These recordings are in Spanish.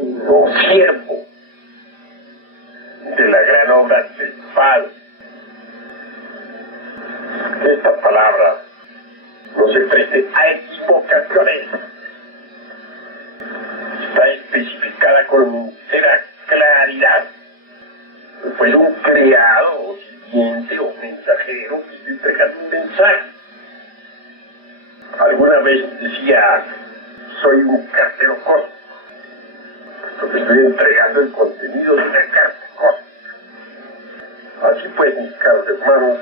un siervo de la gran obra del Padre. Esta palabra no se preste a equivocaciones. Está especificada con entera claridad. Pues un criado o sirviente o mensajero que está entregando un mensaje. Alguna vez decía, soy un cartero cósmico, porque estoy entregando el contenido de una carta cósmica. Así pues, mis caros hermanos,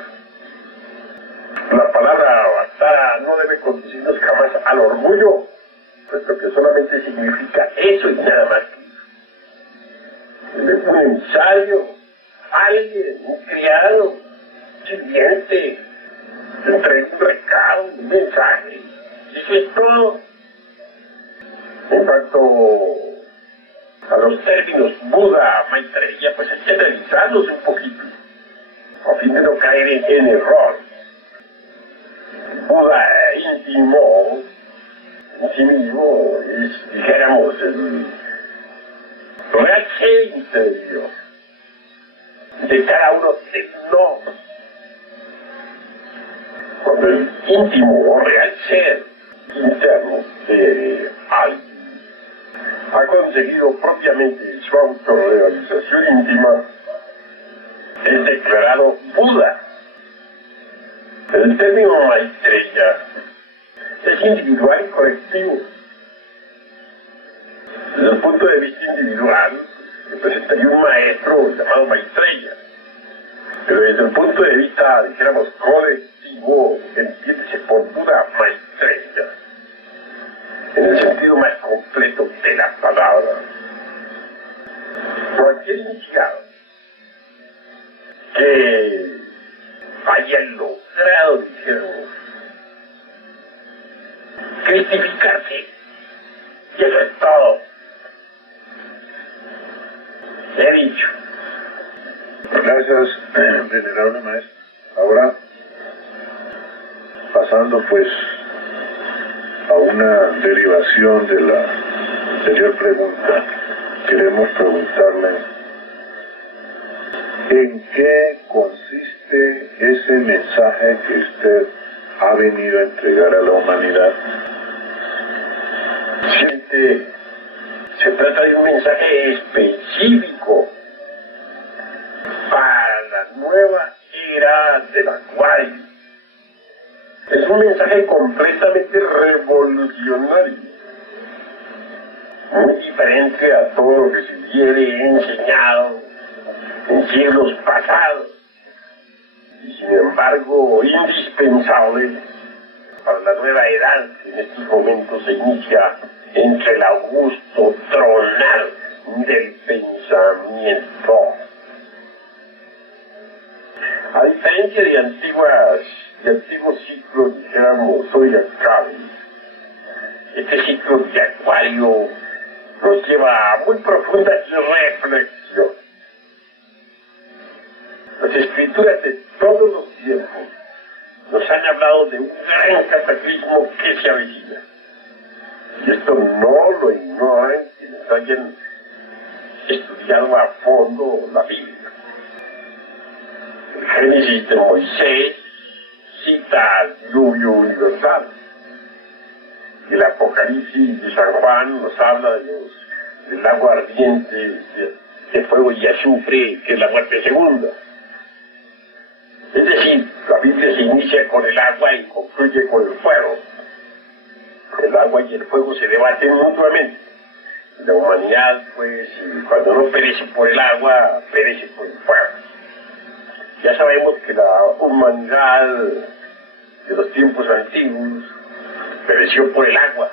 la palabra avatar no debe conducirnos jamás al orgullo, puesto que solamente significa eso y nada más. Es un emisario, alguien, un criado, un sirviente, entrega un recado, un mensaje. Eso es todo. En cuanto a los términos Buda, Maitreya, pues hay que analizarlos un poquito, a fin de no caer en error. Buda íntimo, en sí mismo, es, dijéramos, el real ser interior de cada uno de nosotros. Cuando el íntimo o real ser interno de alguien ha conseguido propiamente su autorrealización íntima, es declarado Buda. El término Maitreya es individual y colectivo. Desde el punto de vista individual, representaría un maestro llamado Maitreya. Pero desde el punto de vista, dijéramos, colectivo, entiéndese por Buda Maitreya, en el sentido más completo de la palabra. Cualquier iniciado que haya logrado, dijéramos, cristificarse, y eso es todo. He dicho. Gracias, venerable maestro. Ahora, pasando pues a una derivación de la anterior pregunta, queremos preguntarle en qué consiste ese mensaje que usted ha venido a entregar a la humanidad. Se trata de un mensaje específico para la nueva era del Acuario. Es un mensaje completamente revolucionario, muy diferente a todo lo que se hubiera enseñado en siglos pasados, y sin embargo indispensable para la nueva edad que en estos momentos se inicia entre el augusto tronar del pensamiento. A diferencia de antiguos ciclos, dijéramos, zodiacales, este ciclo de Acuario nos lleva a muy profunda reflexión. Las escrituras de todos los tiempos nos han hablado de un gran cataclismo que se avecina. Y esto no lo ignoran quienes hayan estudiado a fondo la Biblia. El Génesis de Moisés cita al diluvio universal. El Apocalipsis de San Juan nos habla del agua ardiente, de fuego y azufre, que es la muerte segunda. Es decir, la Biblia se inicia con el agua y concluye con el fuego. El agua y el fuego se debaten mutuamente. La humanidad, pues, cuando no perece por el agua, perece por el fuego. Ya sabemos que la humanidad de los tiempos antiguos pereció por el agua.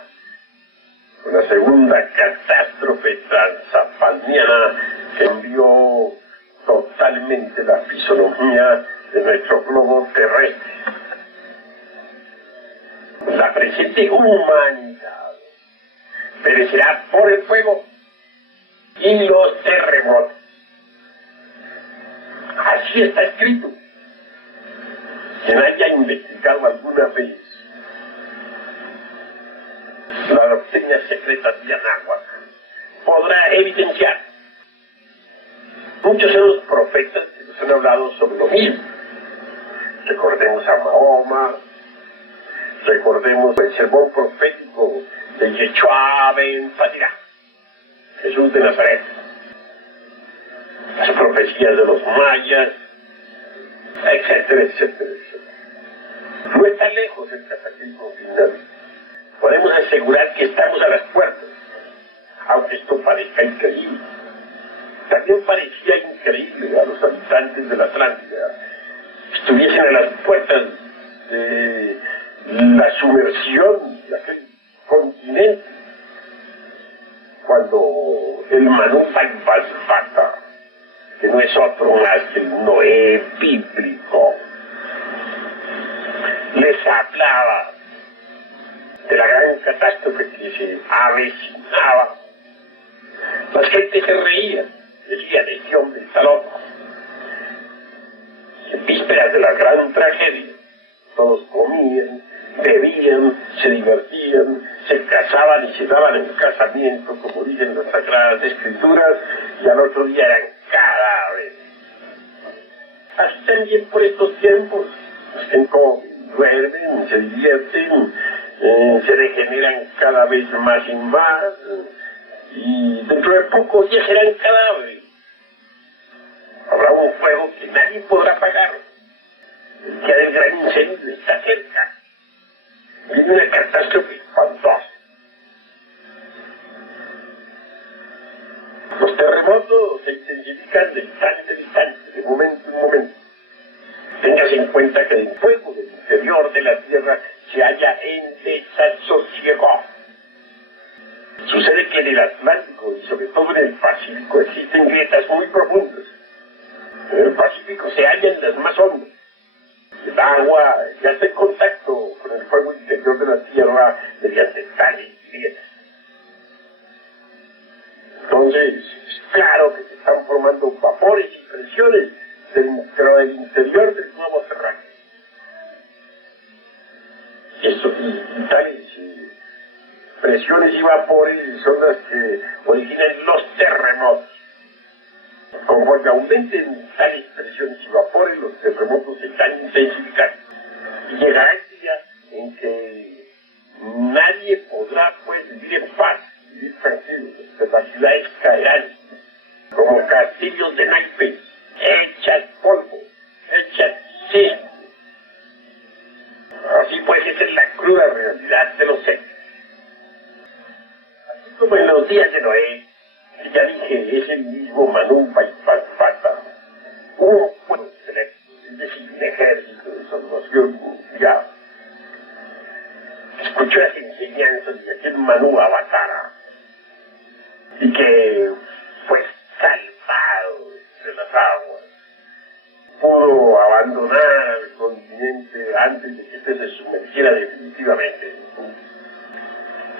Una segunda catástrofe transalpiniana que envió totalmente la fisonomía de nuestro globo terrestre. La presente humanidad perecerá por el fuego y los terremotos. Así está escrito. Quien haya investigado alguna vez la doctrina secreta de Anáhuac podrá evidenciar. Muchos son los profetas que nos han hablado sobre lo mismo. Recordemos a Mahoma, recordemos el sermón profético de Yeshua ben Fatirá, Jesús de Nazaret, las profecías de los mayas, etcétera, etcétera, etcétera. No está lejos el cataclismo final. Podemos asegurar que estamos a las puertas, aunque esto parezca increíble. También parecía increíble a los habitantes de la Atlántida que estuviesen a las puertas de la sumersión de aquel continente, cuando el Manu Basbata, que no es otro más que el Noé bíblico, les hablaba de la gran catástrofe que se avecinaba. La gente se reía, decía, este hombre está loco. En vísperas de la gran tragedia, todos comían, bebían, se divertían, se casaban y se daban en casamiento, como dicen las Sagradas Escrituras, y al otro día eran cadáveres. Así también por estos tiempos, se comen, duermen, se divierten, se regeneran cada vez más y más, y dentro de pocos días serán cadáveres. Habrá un fuego que nadie podrá apagar. El día del gran incendio está cerca. Viene una catástrofe espantosa. Los terremotos se intensifican de instante en instante, de momento en momento. Téngase en cuenta que el fuego del interior de la Tierra se halla en desasosiego. Sucede que en el Atlántico y sobre todo en el Pacífico existen grietas muy profundas. En el Pacífico se hallan las más hondas. El agua ya está en contacto con el fuego interior de la Tierra mediante tales grietas. Entonces, es claro que se están formando vapores y presiones dentro del interior del globo terráqueo. Y tales presiones y vapores son las que originan los terremotos. Conforme aumenten tales presiones y vapores, los terremotos se están intensificando. Y llegará el día en que nadie podrá vivir en paz, vivir tranquilo. Las ciudades caerán como castillos de naipes, hechas polvo, hechas cisne. Así pues, esa es la cruda realidad de los hechos. Así como en los días de Noé, que ya dije, es el mismo Manu Basbata, un pueblo selecto, es decir, un ejército de salvación mundial. Escuchó las enseñanzas de aquel Manu Avatara y que fue salvado de las aguas. Pudo abandonar al continente antes de que este se sumergiera definitivamente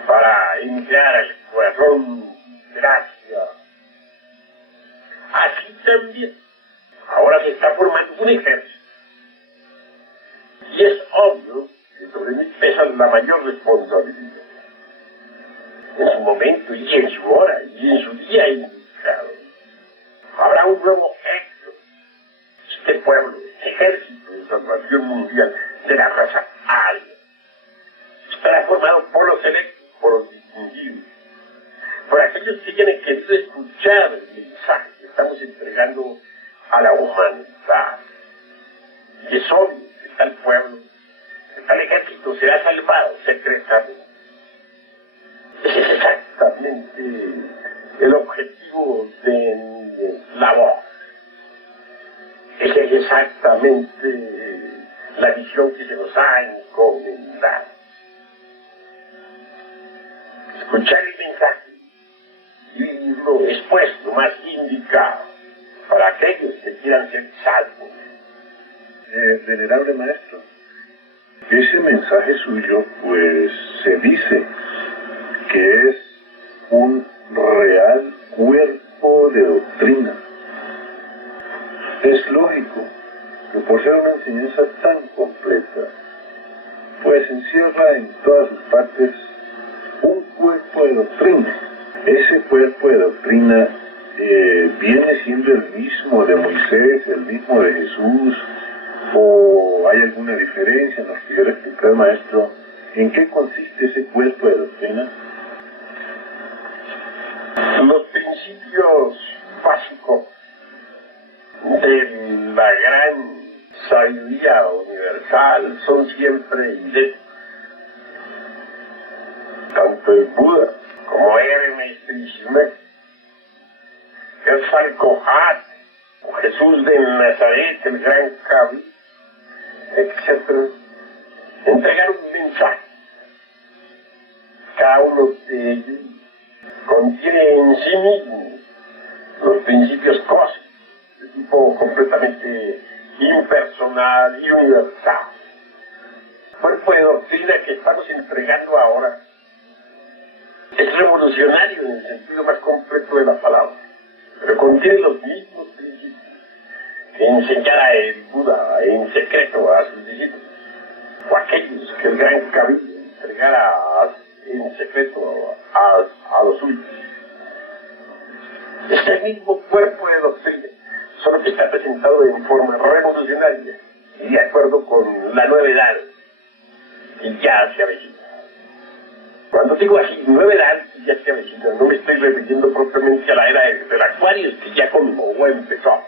para entrar al corazón de Gracia. Así también, ahora se está formando un ejército. Y es obvio que sobre mí pesa la mayor responsabilidad. En su momento y en su hora y en su día indicado, habrá un nuevo éxodo. Este pueblo, este ejército de salvación mundial de la raza aria, estará formado por los electos, por los distinguidos, por aquellos que hayan querido escuchar el mensaje que estamos entregando a la humanidad. Y es obvio que tal pueblo, que tal ejército será salvado secretamente. Ese es exactamente el objetivo de mi labor. Esa es exactamente la misión que se nos ha encomendado. Escuchar el mensaje y vivirlo después lo más indicado para aquellos que quieran ser salvos. Venerable maestro, ese mensaje suyo, pues se dice que es un real cuerpo de doctrina. Es lógico que por ser una enseñanza tan completa, pues encierra en todas sus partes un cuerpo de doctrina. ese cuerpo de doctrina viene siendo el mismo de Moisés, el mismo de Jesús, o hay alguna diferencia? ¿Nos quiere explicar, maestro, en qué consiste ese cuerpo de doctrina? Los principios básicos de la gran sabiduría universal son siempre idénticos. Tanto el Buda como Hermes Trismegisto, Quetzalcóatl, Jesús de Nazaret, el gran Cabí, etc., entregaron un mensaje. Cada uno de ellos contiene en sí mismo los principios cósmicos, de tipo completamente impersonal y universal. El cuerpo de doctrina que estamos entregando ahora es revolucionario en el sentido más completo de la palabra, pero contiene los mismos principios que enseñara el Buda en secreto a sus discípulos, o aquellos que el gran Kabir entregara en secreto a los suyos. Es el mismo cuerpo de doctrina, solo que está presentado en forma revolucionaria y de acuerdo con la nueva edad que ya se avecina. Cuando digo así, nueva edad que ya se avecina, no me estoy refiriendo propiamente a la era del Acuario, que ya como empezó.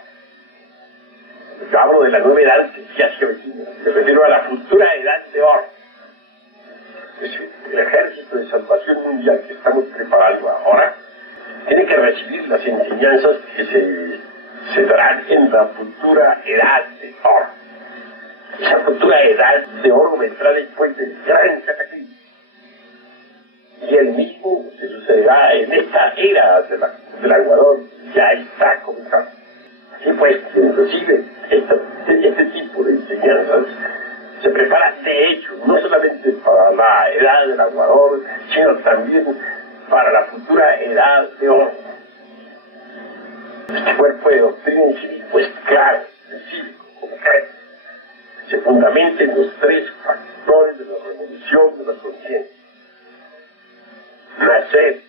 Yo hablo de la nueva edad que ya se avecina, me refiero a la futura edad de oro. Es decir, el ejército de salvación mundial que estamos preparando ahora tiene que recibir las enseñanzas que se darán en la futura edad de oro. Esa futura edad de oro vendrá después del gran cataclismo. Y el mismo se sucederá en esta era del aguador, ya está comenzando. Así pues, quien recibe este tipo de enseñanzas se prepara de hecho, no solamente para la edad del aguador, sino también para la futura edad de oro. Este cuerpo de doctrina en sí mismo es claro, sencillo, concreto. Se fundamenta en los tres factores de la revolución de la conciencia: nacer,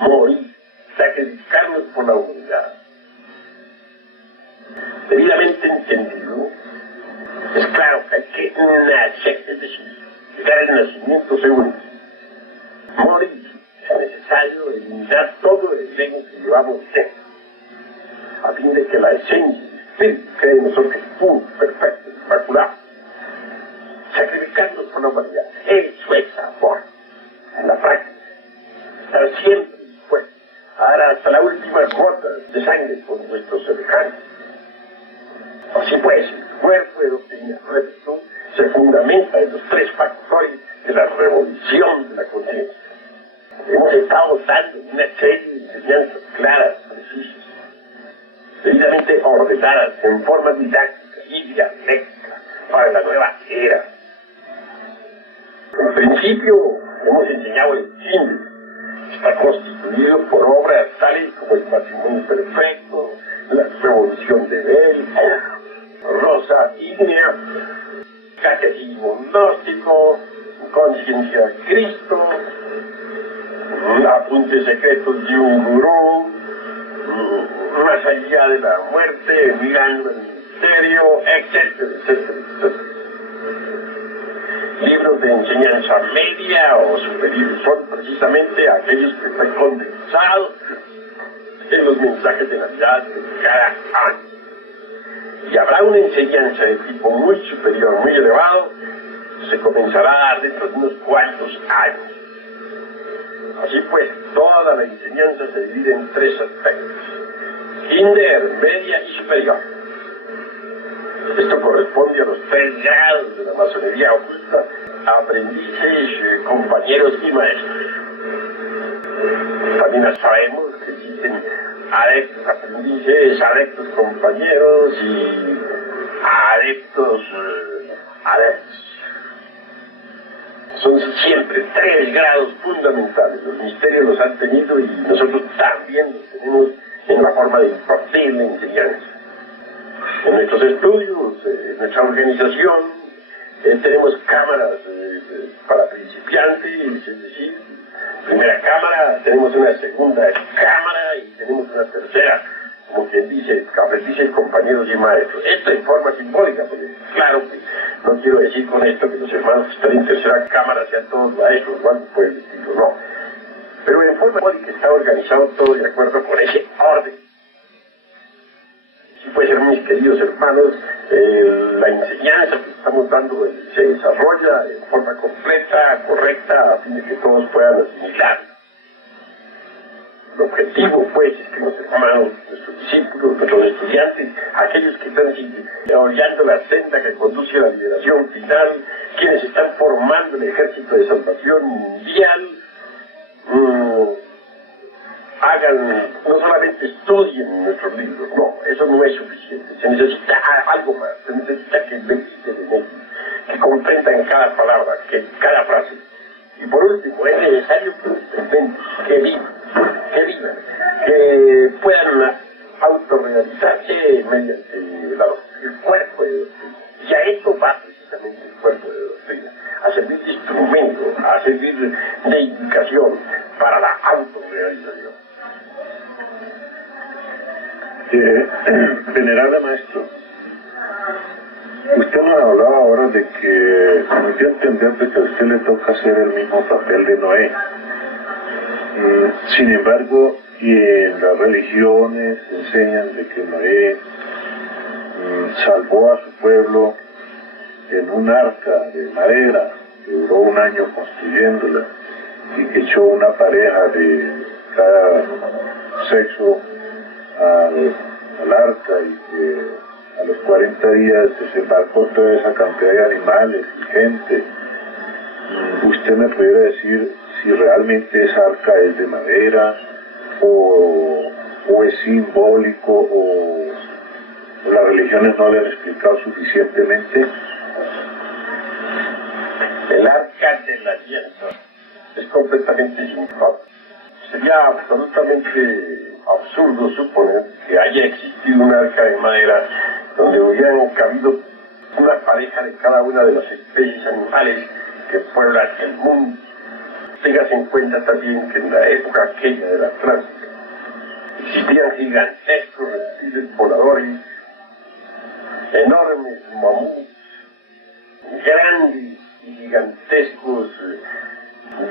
morir, sacrificarnos por la humanidad. Debidamente entendido, es claro que hay que nacer, es decir, llegar al nacimiento segundo. Morir, es necesario eliminar todo el ego que llevamos dentro, a fin de que la esencia, el espíritu quede en nosotros puro, perfecto, inmaculado. Sacrificarnos por la humanidad, eso es amor, en la práctica. Estar siempre dispuestos a dar hasta la última gota de sangre por nuestros semejantes. Así pues, el cuerpo de doctrina, repito, se fundamenta en los tres factores de la revolución de la conciencia. Hemos estado dando una serie de enseñanzas claras, precisas, debidamente ordenadas en forma didáctica y dialéctica para la nueva era. En principio, hemos enseñado el símbolo. Está constituido por obras tales como el matrimonio perfecto, la revolución de Bell, Rosa Ígnea, catecismo gnóstico, conciencia de Cristo, apuntes secretos de un gurú, más allá de la muerte, mirando el misterio, etcétera, etcétera, etcétera. Libros de enseñanza media o superior son precisamente aquellos que están condensados en los mensajes de Navidad de cada año. Y habrá una enseñanza de tipo muy superior, muy elevado, que se comenzará a dar dentro de unos cuantos años. Así pues, toda la enseñanza se divide en tres aspectos: kinder, media y superior. Esto corresponde a los 3 grados de la masonería oculta: aprendices, compañeros y maestros. También sabemos que existen adeptos aprendices, adeptos compañeros y adeptos adeptos. Son siempre 3 grados fundamentales. Los misterios los han tenido y nosotros también los tenemos en la forma de impartir la enseñanza. En nuestros estudios, en nuestra organización, tenemos cámaras para principiantes, es decir, primera cámara, tenemos una segunda cámara y tenemos una tercera, como quien dice, aprendices, compañeros y maestros. Esto en forma simbólica, porque claro que no quiero decir con esto que los hermanos que están en tercera cámara sean todos maestros o algo por el estilo, no. Pero en forma simbólica está organizado todo de acuerdo con ese orden. Si puede ser, mis queridos hermanos, la enseñanza que estamos dando se desarrolla en forma completa, correcta, a fin de que todos puedan asimilar. El objetivo, pues, es que los hermanos, nuestros discípulos, nuestros estudiantes, aquellos que están hollando la senda que conduce a la liberación final, quienes están formando el ejército de salvación mundial, hagan, no solamente estudien nuestros libros, no, eso no es suficiente, se necesita algo más, se necesita que mediten en ellos, que comprendan cada palabra, que cada frase. Y por último, es necesario que experimenten, que vivan, que puedan autorrealizarse mediante el cuerpo de doctrina. Y a esto va precisamente el cuerpo de doctrina, a servir de instrumento, a servir de indicación para la autorrealización. Venerable maestro, usted nos hablaba ahora de que nos dio a entender de que a usted le toca hacer el mismo papel de Noé. Sin embargo, y en las religiones enseñan de que Noé salvó a su pueblo en un arca de madera que duró 1 año construyéndola y que echó una pareja de cada sexo al arca y que a los 40 días desembarcó toda esa cantidad de animales y gente. ¿Usted me pudiera decir si realmente esa arca es de madera o es simbólico o las religiones no le han explicado suficientemente? El arca de la alianza es completamente simbólico. Sería absolutamente absurdo suponer que haya existido un arca de madera donde hubieran cabido una pareja de cada una de las especies animales que pueblan el mundo. Téngase en cuenta también que en la época aquella de la Atlántida existían gigantescos reptiles voladores, enormes mamuts, grandes y gigantescos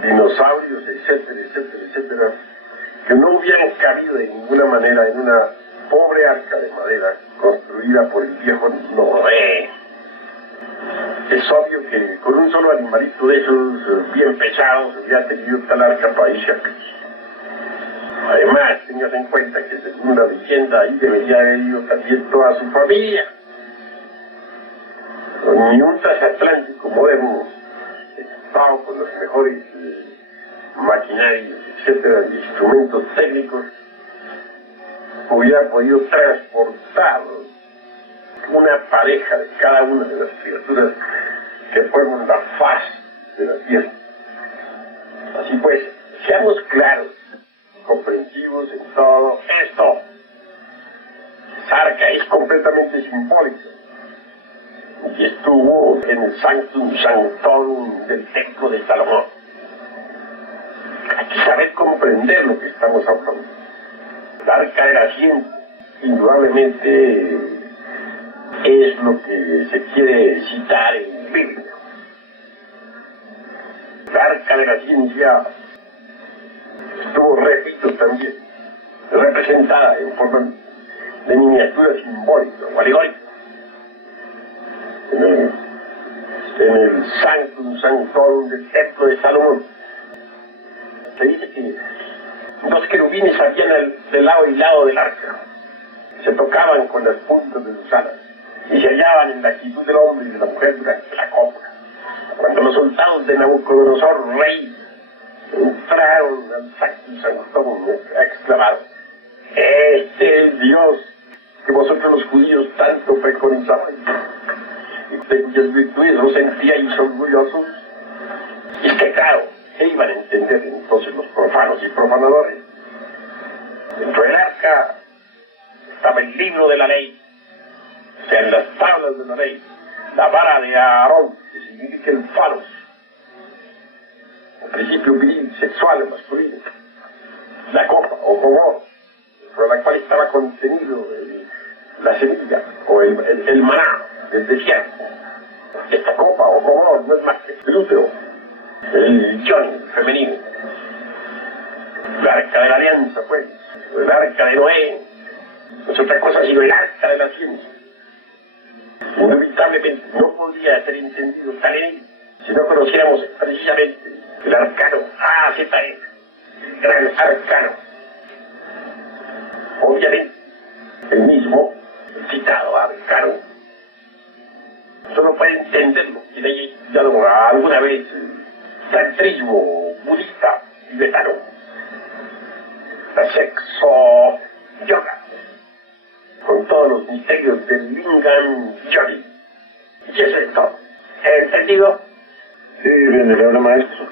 dinosaurios, etcétera, etcétera, etcétera, que no hubieran cabido de ninguna manera en una pobre arca de madera construida por el viejo Noé. Es obvio que con un solo animalito de esos bien pesados hubiera tenido tal arca para irse a pique. Además, tengas en cuenta que según la leyenda ahí debería haber ido también toda su familia. Ni un transatlántico moderno, equipado con los mejores maquinarios, etcétera, y instrumentos técnicos, hubiera podido transportar una pareja de cada una de las criaturas que forman la faz de la tierra. Así pues, seamos claros, comprensivos en todo esto. Esa arca es completamente simbólica y estuvo en el Sanctum Sanctorum del Templo de Salomón. Hay que saber comprender lo que estamos hablando. La arca de la ciencia, indudablemente, es lo que se quiere citar en la Biblia. La arca de la ciencia estuvo, repito, también representada en forma de miniatura simbólica o alegórica en el Sanctum Sanctorum del Templo de Salomón. Se dice que 2 querubines habían de lado y lado del arca, se tocaban con las puntas de sus alas y se hallaban en la actitud del hombre y de la mujer durante la compra. Cuando los soldados de Nabucodonosor, rey, entraron al Sanctum Sanctorum, exclamaron: "Este es Dios que vosotros los judíos tanto preconizabais, y de cuyas virtudes los sentíais orgullosos". Y es que claro, ¿qué iban a entender entonces los profanos y profanadores? Dentro del arca estaba el libro de la ley, o sea, en las tablas de la ley, la vara de Aarón, que significa el faros, el principio viril, sexual o masculino, la copa o cogor, por la cual estaba contenido la semilla o el maná del desierto. Esta copa o cogor no es más que el útero, el yoni femenino, el arca de la alianza, pues, el arca de Noé, no es otra cosa sino el arca de la ciencia. Inevitablemente no podría ser entendido tal enigma si no conociéramos precisamente el arcano AZE, el gran arcano. Obviamente, el mismo citado arcano solo puede entenderlo quien haya estudiado alguna vez tantrismo budista tibetano, la sexo yoga, con todos los misterios del Lingam Yoni. Y eso es todo. ¿Entendido? Sí, venerable maestro.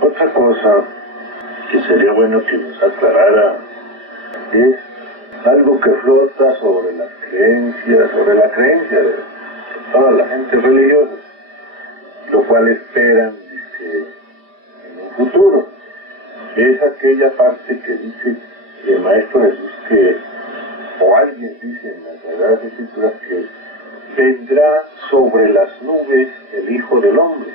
Otra cosa que sería bueno que nos aclarara es algo que flota sobre las creencias, sobre la creencia de toda la gente religiosa, lo cual esperan, dice, en un futuro. Es aquella parte que dice el Maestro Jesús que, o alguien dice en las Sagradas Escrituras, que vendrá sobre las nubes el Hijo del Hombre.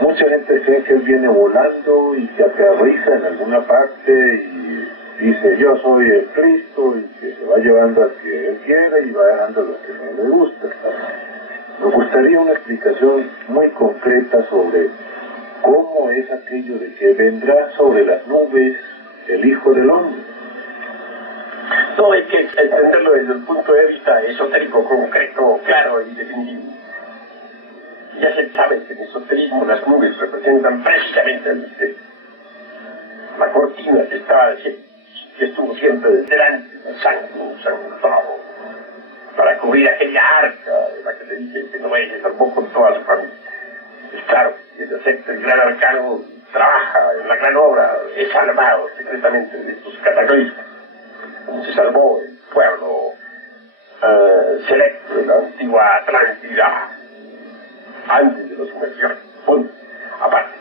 Mucha gente cree que Él viene volando y que aterriza en alguna parte y dice yo soy el Cristo y que se va llevando al que Él quiere y va dejando a los que no le gusta. Me gustaría una explicación muy concreta sobre cómo es aquello de que vendrá sobre las nubes el Hijo del Hombre. No, hay que entenderlo desde el punto de vista esotérico, concreto, claro y definitivo. Ya se sabe que en el esoterismo las nubes representan precisamente el misterio. La cortina que estuvo siempre delante del sanctuario, para cubrir aquella arca de la que se dice que Noé se salvó con toda su familia. Es claro, y el gran arcano trabaja en la gran obra, es salvado secretamente de estos cataclismos, como se salvó el pueblo selecto de la antigua Atlántida antes de los sumerios. Punto. Aparte.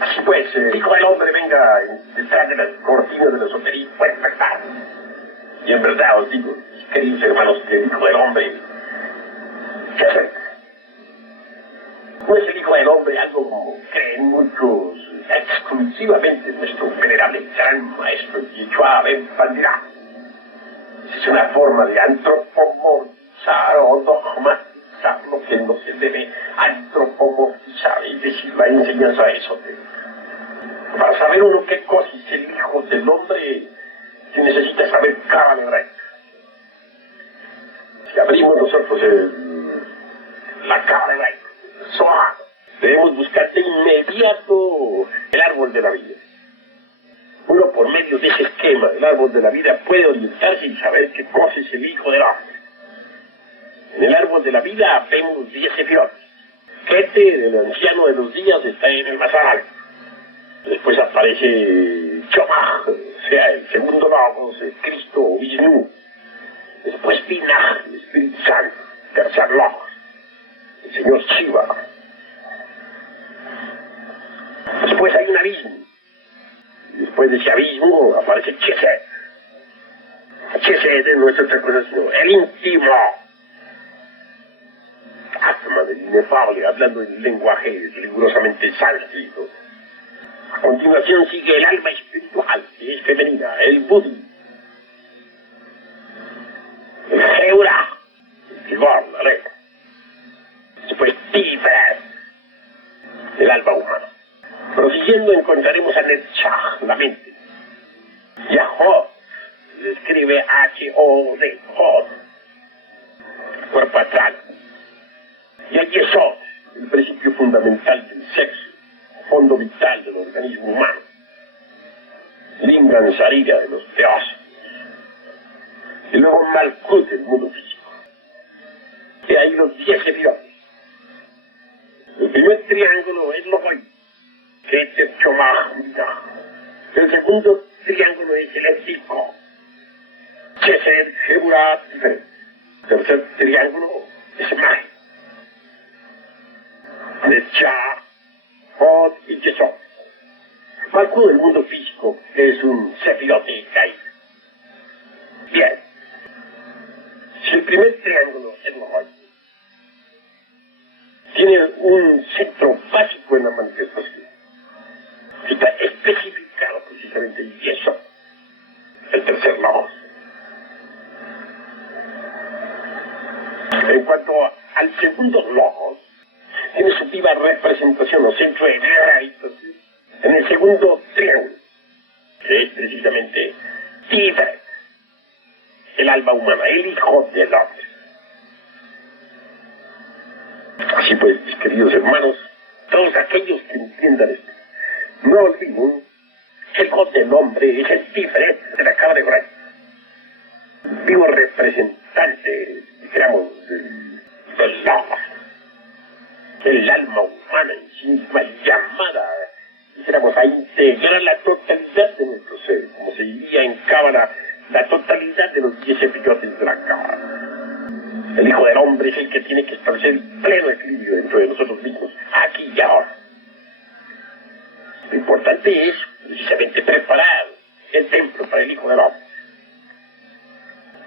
Así pues, el Hijo del Hombre venga detrás de las cortinas del esoterismo, pues verdad. Y en verdad os digo, queridos hermanos, que el Hijo del Hombre se acerca. No es el Hijo del Hombre algo como creen muchos, exclusivamente nuestro venerable gran maestro Yeshua Ben Pandirá. Es una forma de antropomorfizar o dogmatizar lo que no se debe antropomorfizar, es decir, la enseñanza esotérica. Para saber uno qué cosa es el Hijo del Hombre, se necesita saber Cábala hebraica. Si abrimos nosotros la Cábala hebraica, Zohar, debemos buscar de inmediato el árbol de la vida. Uno, por medio de ese esquema, el árbol de la vida, puede orientarse y saber qué cosa es el Hijo del Hombre. En el árbol de la vida vemos 10 sefirot. Kete, del anciano de los días, está en el más alto. Después aparece Chomaj, o sea, el segundo logos, el Cristo o Vishnu. Después Binah, el Espíritu Santo, tercer logos, el Señor Shiva. Después hay un abismo. Y después de ese abismo aparece Chesed. Chesed no es otra cosa sino el íntimo. Atma del inefable, hablando en lenguaje rigurosamente sánscrito. A continuación sigue el alma espiritual, que es femenina, el Buddhi, el Geura, el Tigor, la letra. Después Tifer, el alma humana. Prosiguiendo encontraremos a Netzach, la mente. Y a Hod, se escribe H-O-D, Hod, cuerpo astral. Y a Yesod, el principio fundamental del sexo, fondo vital del organismo humano. Lingam Sarira de los teósofos. Y luego Malkut, el mundo físico. Y ahí los 10 sefirot. El primer triángulo es Logoi, Keter Chomaj Binah. El segundo triángulo es el Ético, Chesed Geburat. El tercer triángulo es Maj. de Cha, Hod y Yesod. Calculo el mundo físico es un sefirot de Caín. Bien. Si el primer triángulo es Logos, tiene un centro básico en la manifestación. Está especificado precisamente en Yesod, el tercer Logos. En cuanto al segundo Logos, tiene su viva representación o centro de realización en el segundo triángulo, que es precisamente Tiferet, el alma humana, el hijo del hombre. Así pues, mis queridos hermanos, todos aquellos que entiendan esto, no olviden que el hijo del hombre es el Tiferet de la cabra de Goray, vivo representante, dijéramos, del Logos, el alma humana en sí misma llamada, dijéramos, a integrar la totalidad de nuestro ser, como se diría en Cábala, la totalidad de los 10 epiyotes de la Cábala. El Hijo del Hombre es el que tiene que establecer el pleno equilibrio dentro de nosotros mismos, aquí y ahora. Lo importante es, precisamente, preparar el templo para el Hijo del Hombre.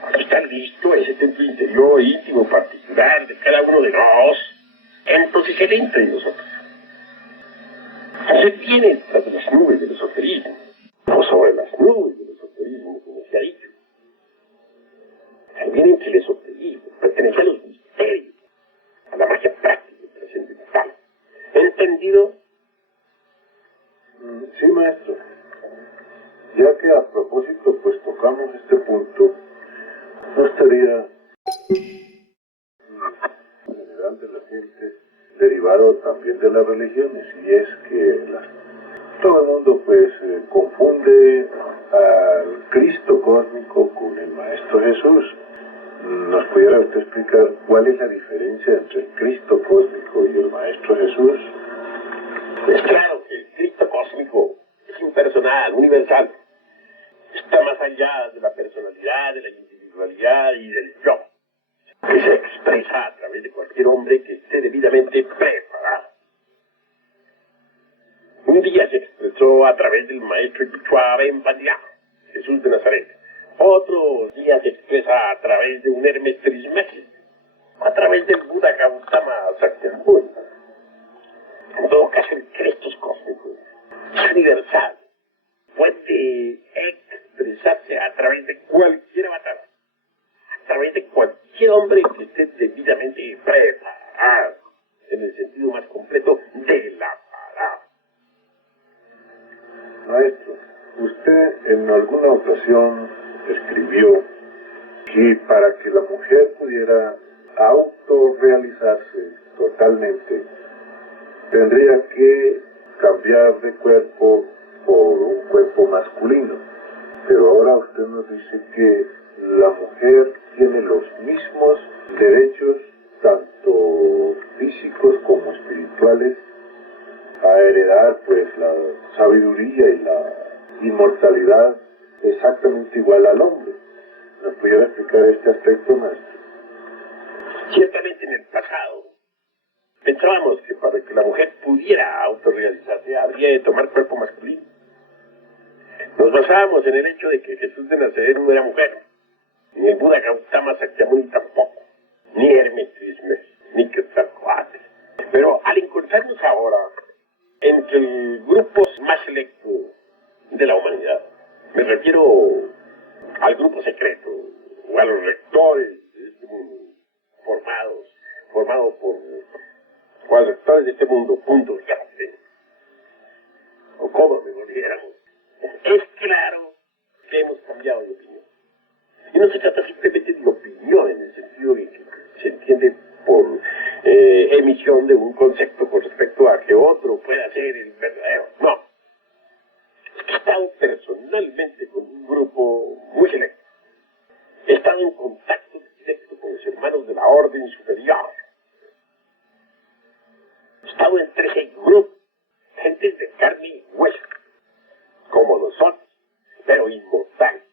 Cuando está listo ese templo interior, íntimo, particular de cada uno de nosotros, entonces Él entra en nosotros. Se tiene tras las nubes del esoterismo, no sobre las nubes del esoterismo, como se ha dicho. También entre el esoterismo, pertenece a los misterios, a la magia práctica y trascendental. ¿Entendido? Sí, maestro. Ya que a propósito, pues tocamos este punto, no estaría en general de la gente derivado también de las religiones, y es que todo el mundo pues confunde al Cristo cósmico con el Maestro Jesús. ¿Nos pudiera usted explicar cuál es la diferencia entre el Cristo cósmico y el Maestro Jesús? Es claro que el Cristo cósmico es impersonal, universal. Está más allá de la personalidad, de la individualidad y del yo, que se expresa a través de cualquier hombre que esté debidamente preparado. Un día se expresó a través del maestro Yitzhak Ben Padia, Jesús de Nazaret. Otro día se expresa a través de un Hermes Trismegisto, a través del Buda Gautama Sakyamuni. En todo caso, el Cristo es cósmico, es universal, puede expresarse a través de cualquier avatar, a través de cualquier hombre que esté debidamente preparado, en el sentido más completo de la palabra. Maestro, usted en alguna ocasión escribió que para que la mujer pudiera autorrealizarse totalmente, tendría que cambiar de cuerpo por un cuerpo masculino. Pero ahora usted nos dice que la mujer tiene los mismos derechos, tanto físicos como espirituales, a heredar pues la sabiduría y la inmortalidad exactamente igual al hombre. ¿Nos pudiera explicar este aspecto, maestro? Ciertamente en el pasado pensábamos que para que la mujer pudiera autorrealizarse habría de tomar cuerpo masculino. Nos basábamos en el hecho de que Jesús de Nazaret no era mujer, ni el Buda Gautama Sakyamuni tampoco, ni Hermes Trismegisto, ni Quetzalcóatl. Pero al encontrarnos ahora entre grupos más selectos de la humanidad, me refiero al grupo secreto, o a los rectores de este mundo, formados por los rectores de este mundo, punto, o como mejor dijéramos, es claro que hemos cambiado de opinión. Y no se trata simplemente de opinión en el sentido de que se entiende por emisión de un concepto con respecto a que otro pueda ser el verdadero. No. Es que he estado personalmente con un grupo muy selecto. He estado en contacto directo con los hermanos de la orden superior. He estado entre ese grupo, gentes de carne y hueso, como nosotros, pero inmortales.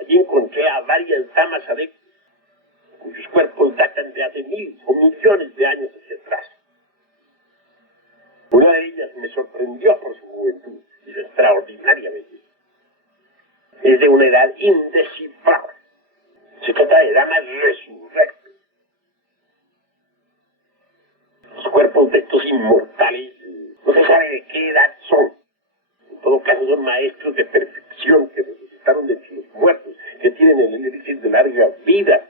Allí encontré a varias damas adeptas, cuyos cuerpos datan de hace miles o millones de años hacia atrás. Una de ellas me sorprendió por su juventud y su extraordinaria belleza. Es de una edad indescifrable. Se trata de damas resurrectas. Los cuerpos de estos inmortales no se sabe de qué edad son. En todo caso son maestros de perfección que resucitaron de entre los muertos, que tienen el elixir de larga vida,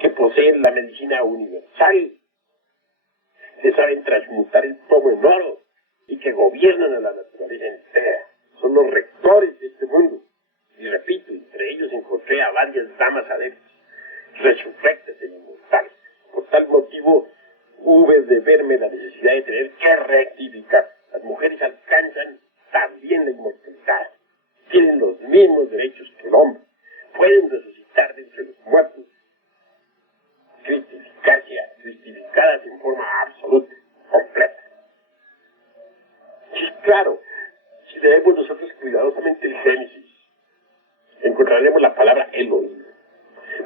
que poseen la medicina universal, que saben transmutar el plomo en oro y que gobiernan a la naturaleza entera. Son los rectores de este mundo. Y repito, entre ellos encontré a varias damas adeptas, resurrectas e inmortales. Por tal motivo, hube de verme la necesidad de tener que rectificar. Las mujeres alcanzan también la inmortalidad. Tienen los mismos derechos que el hombre. Pueden resucitar de entre los muertos, cristificadas en forma absoluta, completa. Sí, claro, si leemos nosotros cuidadosamente el Génesis, encontraremos la palabra Elohim.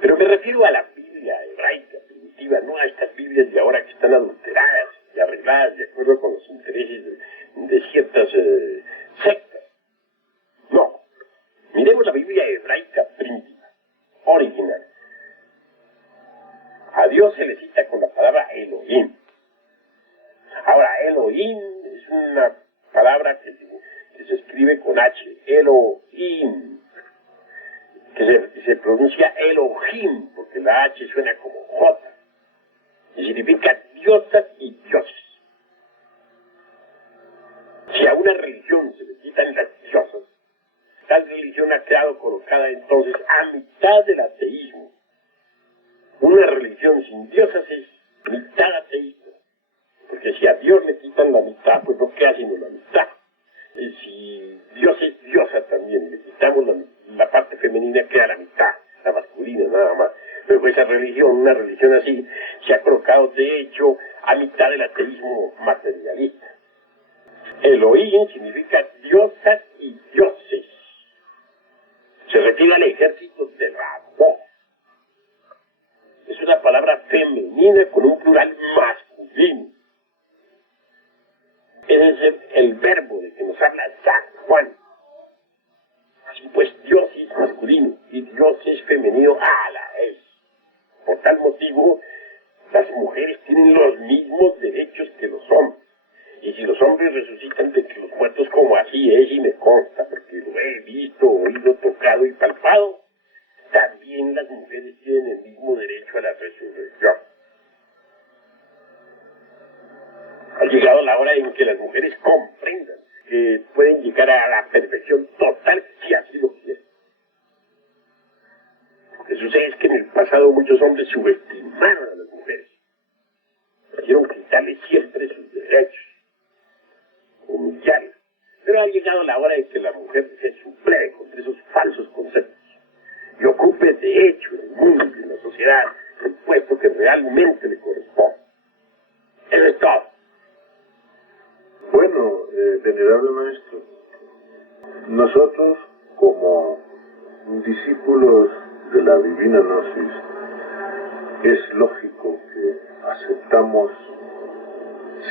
Pero me refiero a la Biblia hebraica primitiva, no a estas Biblias de ahora que están adulteradas y arregladas de acuerdo con los intereses de ciertas sectas. No, miremos la Biblia hebraica primitiva, original. A Dios se le cita con la palabra Elohim. Ahora, Elohim es una palabra que se escribe con H, Elohim, que se pronuncia Elohim, porque la H suena como J, y significa diosas y dioses. Si a una religión se le quitan las diosas, tal religión ha quedado colocada entonces a mitad del ateísmo. Una religión sin diosas es mitad ateísta, porque si a Dios le quitan la mitad, pues no queda sino la mitad. Y si Dios es diosa también, le quitamos la parte femenina, queda la mitad, la masculina nada más. Pero esa religión, una religión así, se ha colocado de hecho a mitad del ateísmo materialista. Elohim significa diosas y dioses. Se refiere al ejército de Rabó. Es una palabra femenina con un plural masculino. Ese es el verbo de que nos habla San Juan. Así pues, Dios es masculino y Dios es femenino a la vez. Por tal motivo, las mujeres tienen los mismos derechos que los hombres. Y si los hombres resucitan de entre los muertos, como así es y me consta, porque lo he visto, oído, tocado y palpado, también las mujeres tienen el mismo derecho a la resurrección. Ha llegado la hora en que las mujeres comprendan que pueden llegar a la perfección total si así lo quieren. Lo que sucede es que en el pasado muchos hombres subestimaron a las mujeres. Quisieron quitarles siempre sus derechos, humillarlas. Pero ha llegado la hora en que la mujer se suplee contra esos falsos conceptos y ocupe de hecho en el mundo y en la sociedad el puesto que realmente le corresponde. Eso es todo. Bueno, venerable maestro, nosotros como discípulos de la Divina Gnosis, es lógico que aceptamos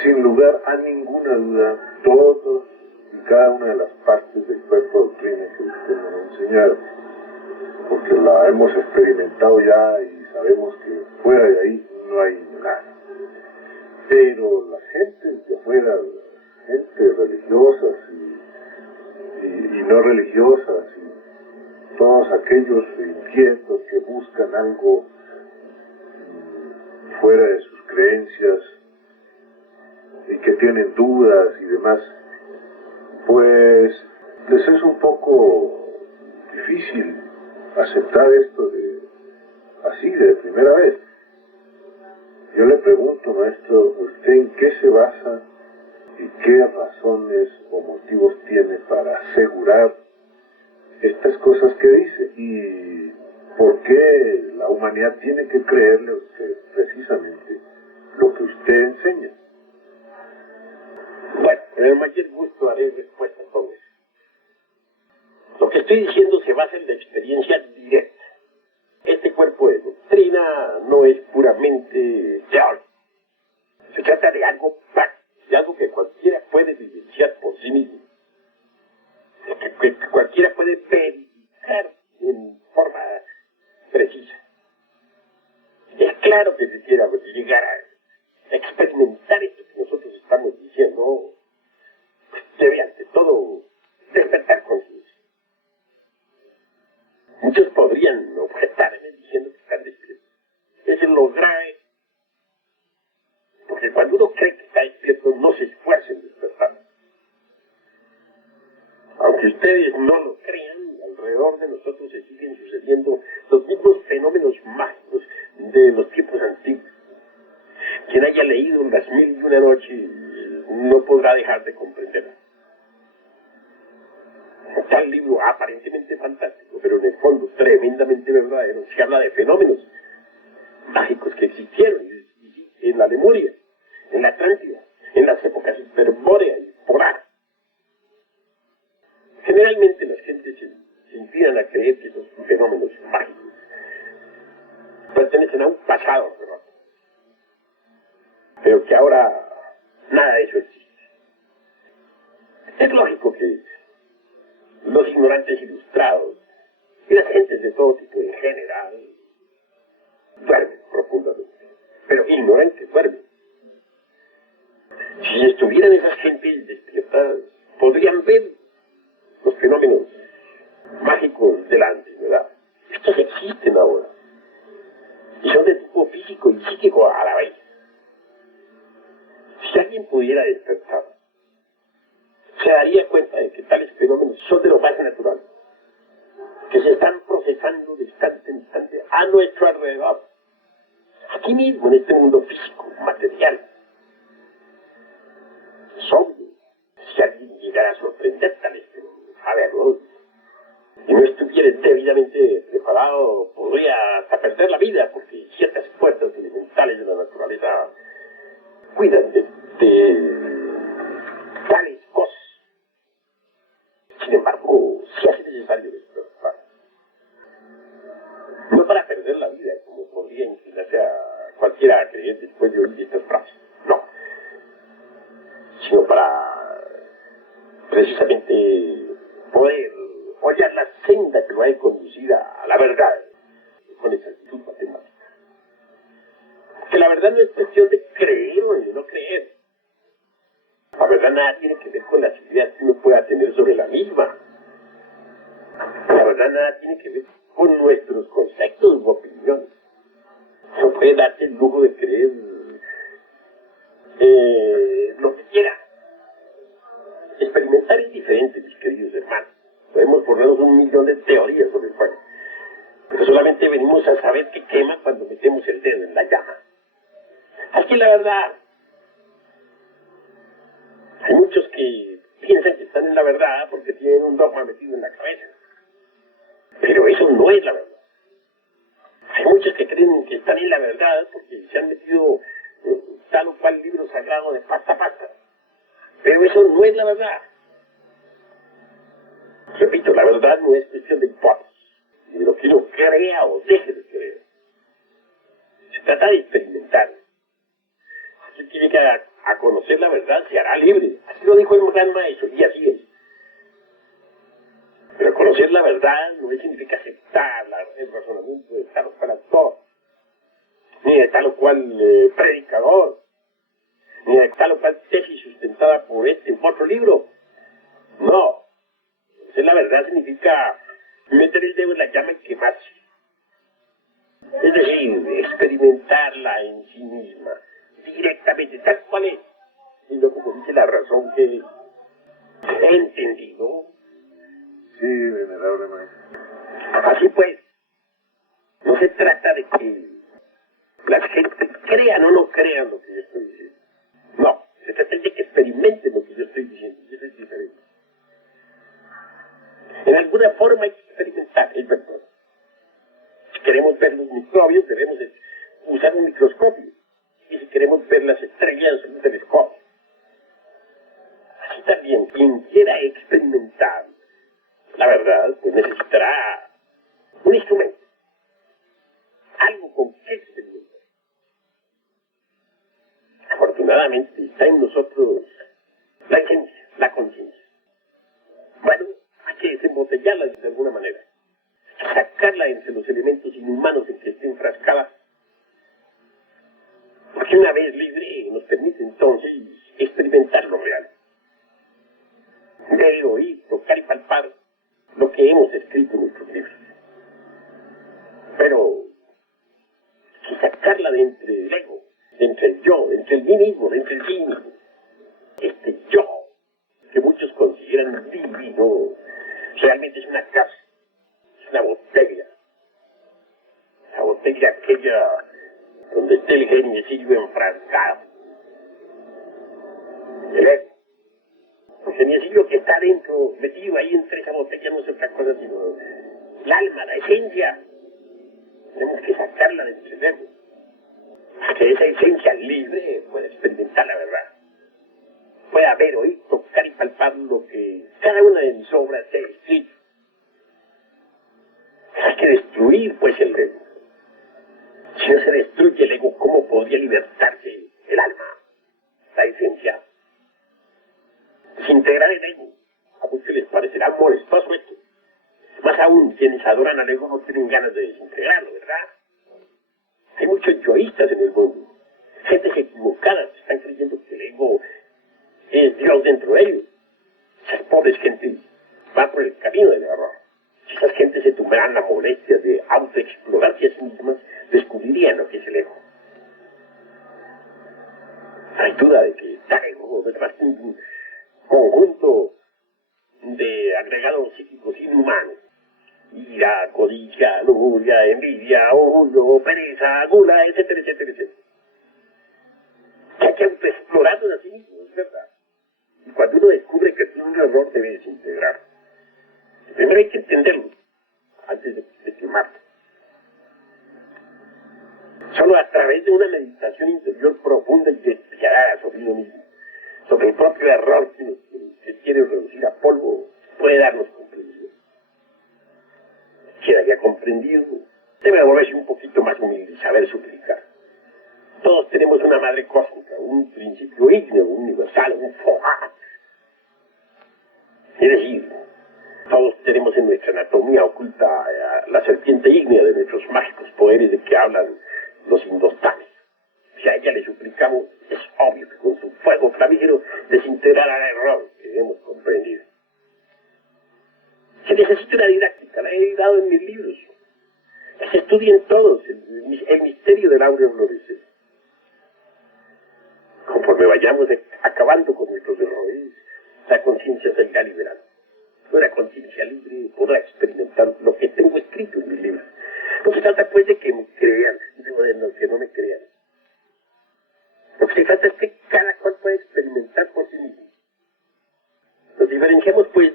sin lugar a ninguna duda todos y cada una de las partes del cuerpo de doctrina que usted nos ha enseñado, porque la hemos experimentado ya y sabemos que fuera de ahí no hay nada. Pero las gentes de afuera, gente religiosas y no religiosas, y todos aquellos inquietos que buscan algo fuera de sus creencias y que tienen dudas y demás, pues les es un poco difícil aceptar esto así de primera vez. Yo le pregunto, maestro, ¿usted en qué se basa y qué razones o motivos tiene para asegurar estas cosas que dice? ¿Y por qué la humanidad tiene que creerle a usted precisamente lo que usted enseña? Bueno, con el mayor gusto haré respuesta a todo eso. Lo que estoy diciendo se basa en la experiencia directa. Este cuerpo de doctrina no es puramente teórico. Se trata de algo práctico, de algo que cualquiera puede vivenciar por sí mismo, que cualquiera puede verificar en forma precisa. Es claro que se quiera llegar a experimentar esto que nosotros estamos diciendo, pues debe ante todo despertar conciencia. Muchos podrían objetarme diciendo que están despiertos. Eso es lo grave. Porque cuando uno cree que está despierto, no se esfuerza en despertar. Aunque ustedes no lo crean, alrededor de nosotros se siguen sucediendo los mismos fenómenos mágicos de los tiempos antiguos. Quien haya leído Las 1001 noches no podrá dejar de comprenderlo. Tal libro aparentemente fantástico, pero en el fondo tremendamente verdadero, se habla de fenómenos mágicos que existieron en la Lemuria, en la Atlántida, en las épocas hiperbóreas y polares. Generalmente las gentes se inclinan a creer que esos fenómenos mágicos pertenecen a un pasado remoto, pero que ahora nada de eso existe. Es lógico que los ignorantes ilustrados y las gentes de todo tipo en general duermen profundamente, pero ignorantes duermen. Si estuvieran esas gentes despiertadas, podrían ver los fenómenos mágicos de la antigüedad. Estos existen ahora y son de tipo físico y psíquico a la vez. Si alguien pudiera despertar, se daría cuenta de que tales fenómenos son de lo más natural, que se están procesando de instante en instante a nuestro alrededor, aquí mismo en este mundo físico, material. Es obvio, si alguien llegara a sorprender tales fenómenos, a verlos, y no estuviera debidamente preparado, podría hasta perder la vida, porque ciertas fuerzas elementales de la naturaleza cuidan de tales cosas. Sin embargo, si hace necesario despertar, no para perder la vida, como podría inclinarse a cualquiera a creer después de oír estas frases, no, sino para precisamente poder hallar la senda que lo ha conducido a la verdad con exactitud matemática. Que la verdad no es cuestión de creer o de no creer. La verdad nada tiene que ver con las ideas que uno pueda tener sobre la misma. La verdad nada tiene que ver con nuestros conceptos u opiniones. No puede darse el lujo de creer lo que quiera. Experimentar es diferente, mis queridos hermanos. Podemos ponernos 1.000.000 de teorías sobre el fuego, pero solamente venimos a saber que quema cuando metemos el dedo en la llama. Así es la verdad. Hay muchos que piensan que están en la verdad porque tienen un dogma metido en la cabeza, pero eso no es la verdad. Hay muchos que creen que están en la verdad porque se han metido tal o cual libro sagrado de pasta a pasta, pero eso no es la verdad. Repito, la verdad no es cuestión de hipótesis, ni de lo que uno crea o deje de creer. Se trata de experimentar. Si tiene que a conocer la verdad, se hará libre. Así lo dijo el gran maestro, y así es. Pero conocer la verdad no significa aceptar el razonamiento de tal o cual actor, ni de tal o cual predicador, ni de tal o cual tesis sustentada por este u otro libro. No. Conocer la verdad significa meter el dedo en la llama y quemarse. Es decir, experimentarla en sí misma, directamente, tal cual es. Y luego, como dice la razón que he entendido. Sí, venerable maestro. Así pues, no se trata de que las gentes crean o no crean lo que yo estoy diciendo. No, se trata de que experimenten lo que yo estoy diciendo. Y eso es diferente. En alguna forma hay que experimentar, es verdad. Si queremos ver los microbios, debemos usar un microscopio. Y si queremos ver las estrellas, un telescopio. Así también, quien quiera experimentar la verdad, pues necesitará un instrumento. Algo con que experimentar. afortunadamente está en nosotros la esencia, la conciencia. Bueno, hay que desembotellarla de alguna manera, sacarla entre los elementos inhumanos en que esté enfrascada, porque una vez libre nos permite entonces experimentar lo real. Ver, oír, tocar y palpar lo que hemos escrito en nuestros libros. Pero hay que sacarla de entre el ego, de entre el yo, de entre el mí mismo, de entre el sí mismo. Este yo, que muchos consideran divino, realmente es una casa, es una botella. La botella aquella donde está el geniecillo enfrascado. El ego. El geniecillo que está dentro, metido ahí entre esa botella, no es otra cosa sino el alma, la esencia. Tenemos que sacarla de entre el ego. Para que esa esencia libre pueda experimentar la verdad. Pueda ver, oír, tocar y palpar lo que cada una de mis obras ha escrito. Hay que destruir, pues, el ego. Si no se destruye el ego, ¿cómo podría libertarse el alma, la esencia? Desintegrar el ego. A muchos les parecerá molestoso esto. Más aún, quienes adoran al ego no tienen ganas de desintegrarlo, ¿verdad? Hay muchos yoístas en el mundo. Gentes equivocadas que están creyendo que el ego es Dios dentro de ellos. Esas pobres gentes van por el camino del error. Si esas gentes se tomaran la molestia de autoexplorarse a sí mismas, descubrirían lo que es el ego. No hay duda de que tal ego no es más que un conjunto de agregados psíquicos inhumanos. Ira, codicia, lujuria, envidia, orgullo, pereza, gula, etcétera, etcétera, etcétera. Que hay que autoexplorarlo a sí mismo, es verdad. Y cuando uno descubre que tiene un error, debe desintegrar. Primero hay que entenderlo, antes de quemarlo. Solo a través de una meditación interior profunda y despiadada sobre uno mismo, sobre el propio error que quiere reducir a polvo, puede darnos comprensión. Quien haya comprendido debe volverse un poquito más humilde y saber suplicar. Todos tenemos una madre cósmica, un principio ígneo, universal, un foja. Es decir, todos tenemos en nuestra anatomía oculta la serpiente ígnea de nuestros mágicos poderes de que hablan los indostanes. Si a ella le suplicamos, es obvio que con su fuego flamígero desintegrará el error que hemos comprendido. Se necesita una didáctica, la he dado en mis libros. Que se estudien todos el misterio del áureo florecer. Conforme vayamos acabando con nuestros errores, la conciencia se irá liberando. Una conciencia libre podrá experimentar lo que tengo escrito en mis libros. No se trata pues de que me crean, de los que no me crean. Lo que se trata es que cada cual puede experimentar por sí mismo. Nos diferenciamos pues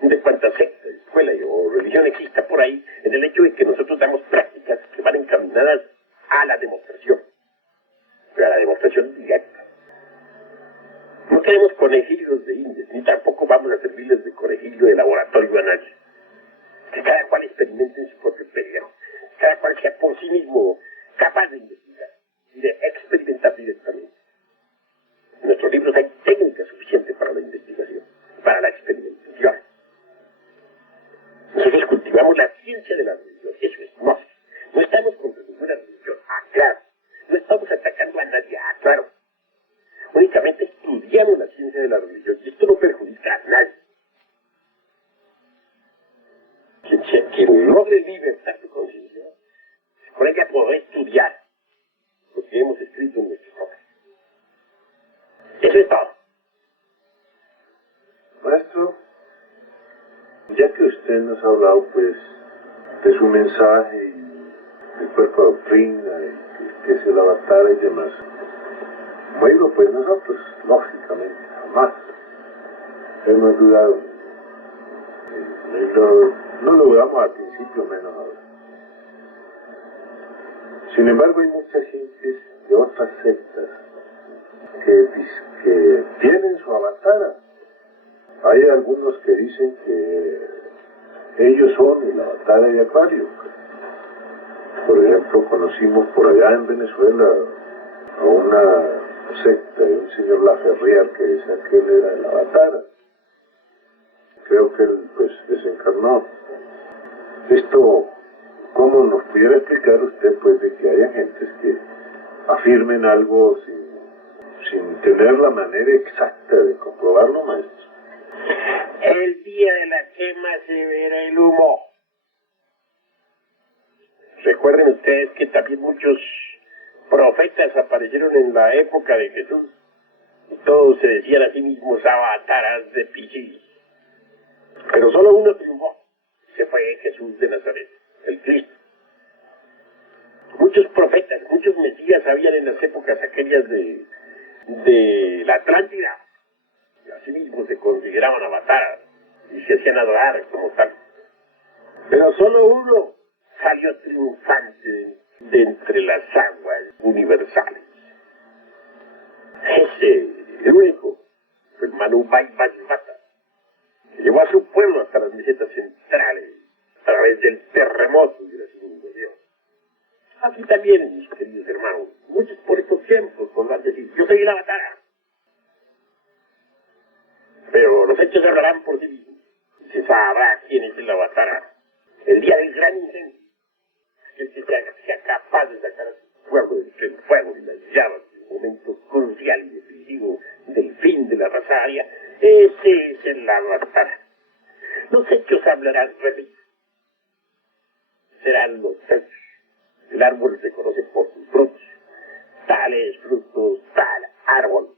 de cuánta secta, escuela o religión exista por ahí, en el hecho de que nosotros damos prácticas que van encaminadas a la demostración, pero a la demostración directa. No queremos conejillos de indias, ni tampoco vamos a servirles de conejillo de laboratorio a nadie. Que cada cual experimente en su propio pellejo, cada cual sea por sí mismo capaz de investigar y de experimentar directamente. En nuestros libros hay técnica suficiente para la investigación, para la experimentación. Nosotros cultivamos la ciencia de la religión, eso es gnosis. No estamos contra ninguna religión, claro. No estamos atacando a nadie, claro. Únicamente estudiamos la ciencia de la religión y esto no perjudica a nadie. Quien logre libertar su conciencia, con ella podrá estudiar lo que hemos escrito en nuestras obras. Eso es todo. Maestro, ya que usted nos ha hablado pues de su mensaje y del cuerpo de doctrina y que es el avatar y demás, bueno, pues nosotros, lógicamente, jamás hemos dudado. No lo dudamos al principio, menos ahora. Sin embargo, hay muchas gentes de otras sectas que tienen su avatar. Hay algunos que dicen que ellos son el avatar de Acuario. Por ejemplo, conocimos por allá en Venezuela a una secta de un señor Laferrier que decía que él era el avatar. Creo que él pues desencarnó. Esto, ¿cómo nos pudiera explicar usted pues de que haya gentes que afirmen algo sin tener la manera exacta de comprobarlo, maestro? El día de la quema se verá el humo. Recuerden ustedes que también muchos profetas aparecieron en la época de Jesús. Y todos se decían a sí mismos avataras de Pichis. Pero solo uno triunfó. Se fue Jesús de Nazaret, el Cristo. Muchos profetas, muchos mesías habían en las épocas aquellas de la Atlántida. Y así mismo se consideraban avataras y se hacían adorar como tal. Pero solo uno salió triunfante de entre las aguas universales. Ese, el único, fue Manubay Vajvata. Llevó a su pueblo hasta las mesetas centrales a través del terremoto y de las inundaciones. Aquí también, mis queridos hermanos, muchos por estos tiempos podrán decir, yo soy el avatar. Pero los hechos hablarán por sí mismos. Se sabrá quién es el avatar. El día del gran incendio, el que sea capaz de sacar a su pueblo del fuego y las llamas en un momento crucial y decisivo del fin de la raza aria, ese es el avatar. Los hechos hablarán, repito. Serán los hechos. El árbol se conoce por sus frutos. Tales frutos, tal árbol.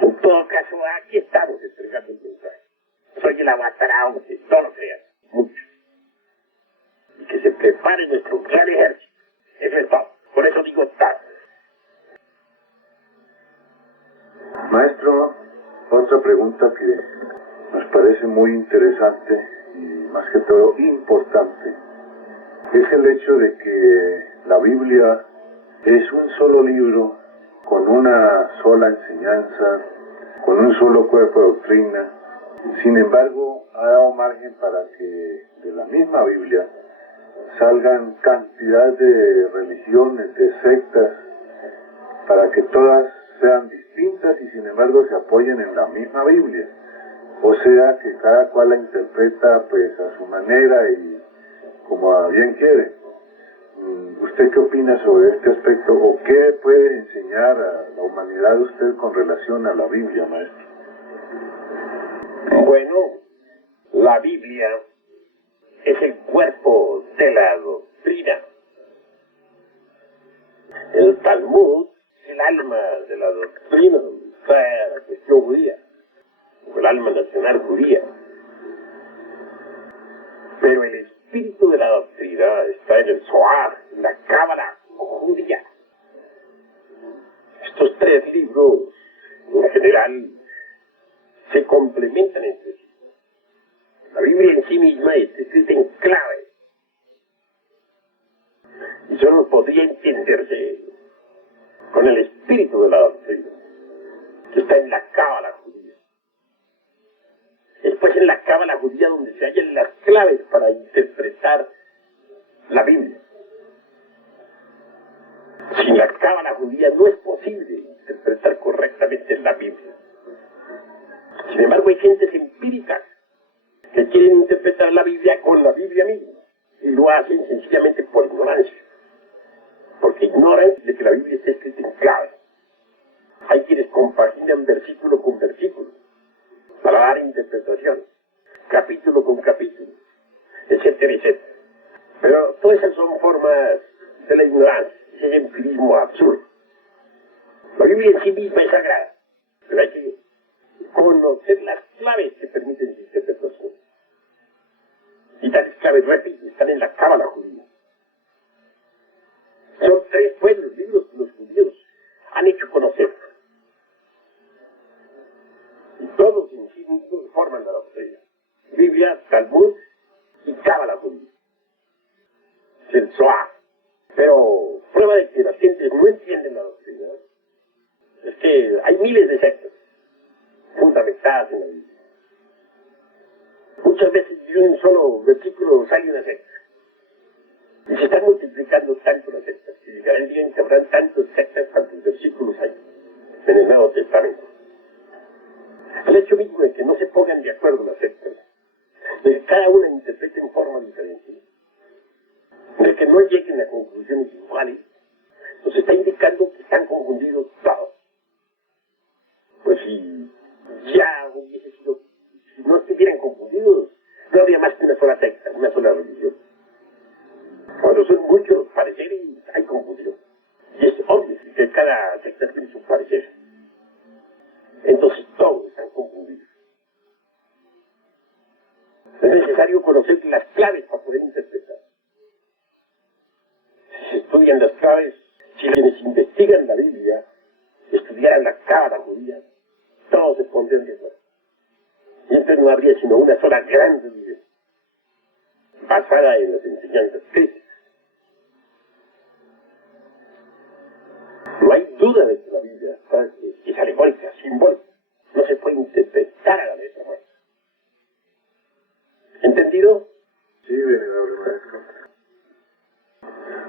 En todo caso, aquí estamos entregando el mensaje. Soy el avatar, aunque no lo crean, muchos. Y que se prepare nuestro gran ejército. Eso es todo. Por eso digo tal. Maestro, otra pregunta que nos parece muy interesante y más que todo importante es el hecho de que la Biblia es un solo libro con una sola enseñanza, con un solo cuerpo de doctrina. Sin embargo, ha dado margen para que de la misma Biblia salgan cantidad de religiones, de sectas, para que todas sean distintas y sin embargo se apoyen en la misma Biblia. O sea que cada cual la interpreta pues a su manera y como a bien quiere. ¿Usted qué opina sobre este aspecto o qué puede enseñar a la humanidad usted con relación a la Biblia, maestro? Bueno, la Biblia es el cuerpo de la doctrina. El Talmud es el alma de la doctrina, donde está la cuestión judía, o el alma nacional judía. Pero el espíritu de la doctrina está en el Zohar, en la Cábala judía. Estos tres libros, en general, se complementan entre sí. La Biblia en sí misma está escrita en clave. Y solo podría entenderse con el espíritu de la doctrina, que está en la Cábala judía. Es pues en la Cábala judía donde se hallan las claves para interpretar la Biblia. Sin la Cábala judía no es posible interpretar correctamente la Biblia. Sin embargo, hay gentes empíricas que quieren interpretar la Biblia con la Biblia misma y lo hacen sencillamente por ignorancia, porque ignoran de que la Biblia está escrita en clave. Hay quienes compaginan versículo con versículo para dar interpretación, capítulo con capítulo, etcétera, etcétera. Pero todas esas son formas de la ignorancia, ese empirismo absurdo. La Biblia en sí misma es sagrada, pero hay que conocer las claves que permiten su interpretación. Y tales claves, repito, están en la Cábala judía. Son tres pueblos, libros que los judíos han hecho conocer. Y todos en sí mismos forman la doctrina. Biblia, Talmud y Cábala judía. Es el Zohar. Pero prueba de que las gentes no entienden la doctrina es que hay miles de sectas fundamentadas en la Biblia. Muchas veces de un solo versículo sale una secta. Y se están multiplicando tanto las sectas, que llegará el día en que habrán tantas sectas cuantos versículos hay en el Nuevo Testamento. El hecho mismo de que no se pongan de acuerdo las sectas, de que cada una interprete en forma diferente, de que no lleguen a conclusiones iguales, nos está indicando que están confundidos todos. Pues si ya hubiese sido, si no estuvieran confundidos, no habría más que una sola secta, una sola religión. Cuando son muchos pareceres, hay confusión. Y es obvio que cada secta tiene su parecer. Entonces todos están confundidos. Es necesario conocer las claves para poder interpretar. Si se estudian las claves, si quienes investigan la Biblia estudiaran la cábala judía, todos se pondrían de acuerdo. Y entonces no habría sino una sola gran religión, basada en las enseñanzas críticas. No hay duda de que la Biblia es alegórica, simbólica. No se puede interpretar a la letra muerta. ¿Entendido? Sí, venerable maestro.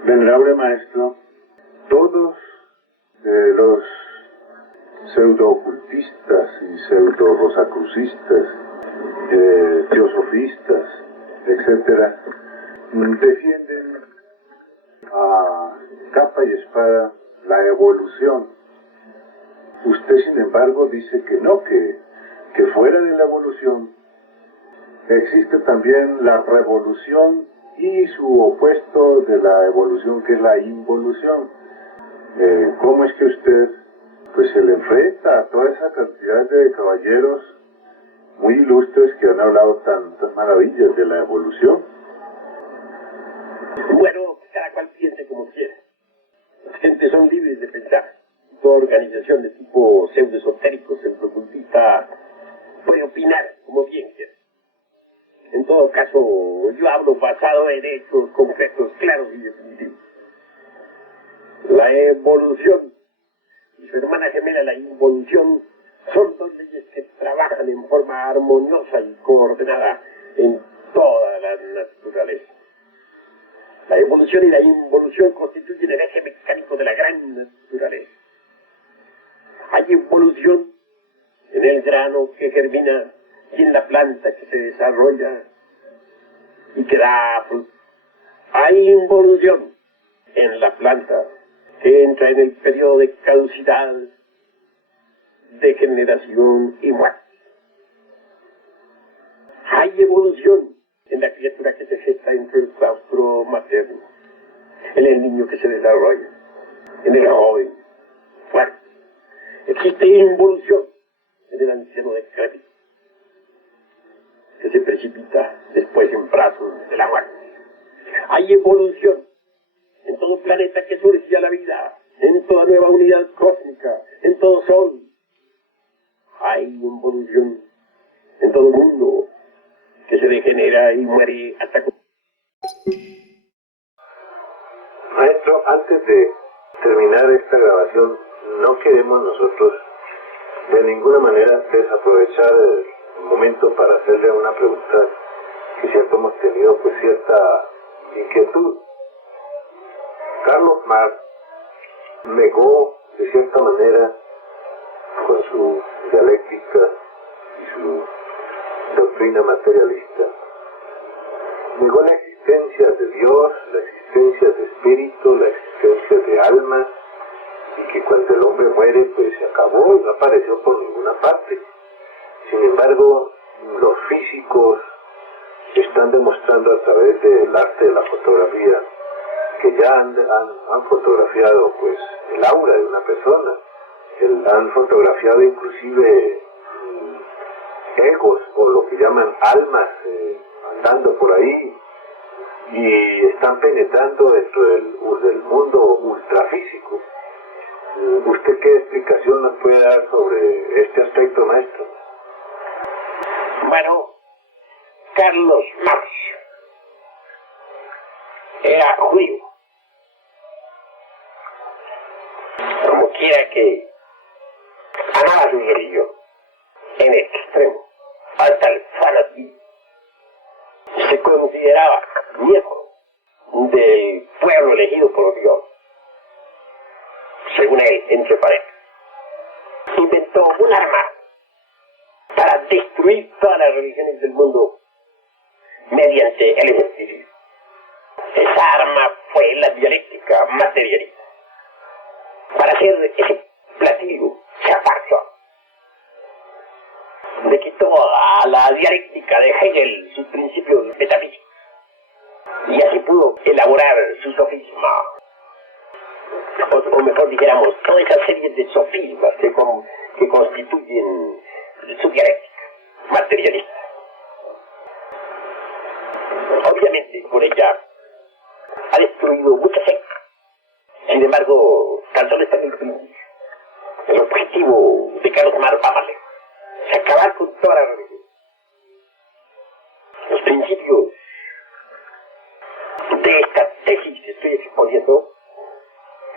Venerable maestro, todos los pseudo-ocultistas y pseudo-rosacrucistas, teosofistas, etcétera, defienden a capa y espada la evolución. Usted, sin embargo, dice que no, que fuera de la evolución existe también la revolución y su opuesto de la evolución, que es la involución. ¿Cómo es que usted pues se le enfrenta a toda esa cantidad de caballeros muy ilustres que han hablado tantas maravillas de la evolución? Bueno, cada cual piense como quiera. Las gentes son libres de pensar. Toda organización de tipo pseudo-esotérico, pseudo-ocultista, puede opinar como bien quiera. En todo caso, yo hablo basado en hechos concretos, claros y definitivos. La evolución y su hermana gemela, la involución, son dos leyes que trabajan en forma armoniosa y coordinada en toda la naturaleza. La evolución y la involución constituyen el eje mecánico de la gran naturaleza. Hay evolución en el grano que germina y en la planta que se desarrolla y que da fruto. Hay involución en la planta que entra en el periodo de caducidad, degeneración y muerte. Hay evolución en la criatura que se gesta dentro del claustro materno, en el niño que se desarrolla, en el joven fuerte. Existe involución en el anciano decrépito, que se precipita después en brazos de la muerte. Hay evolución en todo planeta que surge a la vida, en toda nueva unidad cósmica, en todo sol. Hay involución en todo mundo que se degenera y muere hasta... Maestro, antes de terminar esta grabación, no queremos nosotros de ninguna manera desaprovechar el momento para hacerle una pregunta que cierto hemos tenido pues cierta inquietud. Carlos Marx negó de cierta manera con su dialéctica y su doctrina materialista, negó la existencia de Dios, la existencia de espíritu, la existencia de alma, y que cuando el hombre muere pues se acabó y no apareció por ninguna parte. Sin embargo, los físicos están demostrando a través del arte de la fotografía que ya han fotografiado pues el aura de una persona, han fotografiado inclusive egos o lo que llaman almas andando por ahí y están penetrando dentro del mundo ultrafísico. ¿Usted qué explicación nos puede dar sobre este aspecto, maestro? Bueno, Carlos Marx era judío. Como quiera que amaba su religión en extremo, hasta el fanatismo. Se consideraba viejo del pueblo elegido por Dios, según él, entre paredes, inventó un arma para destruir todas las religiones del mundo mediante el escepticismo. Esa arma fue la dialéctica materialista. Para hacer ese platillo se apartó. Le quitó a la dialéctica de Hegel sus principios metafísicos y así pudo elaborar su sofisma, o mejor dijéramos, toda esa serie de sofismas que constituyen su dialéctica materialista. Obviamente, por ella ha destruido muchas sectas. Sin embargo, tan solo está en el principio. El objetivo de Carlos Marx va más lejos. Es acabar con toda la religión. Los principios de esta tesis que estoy exponiendo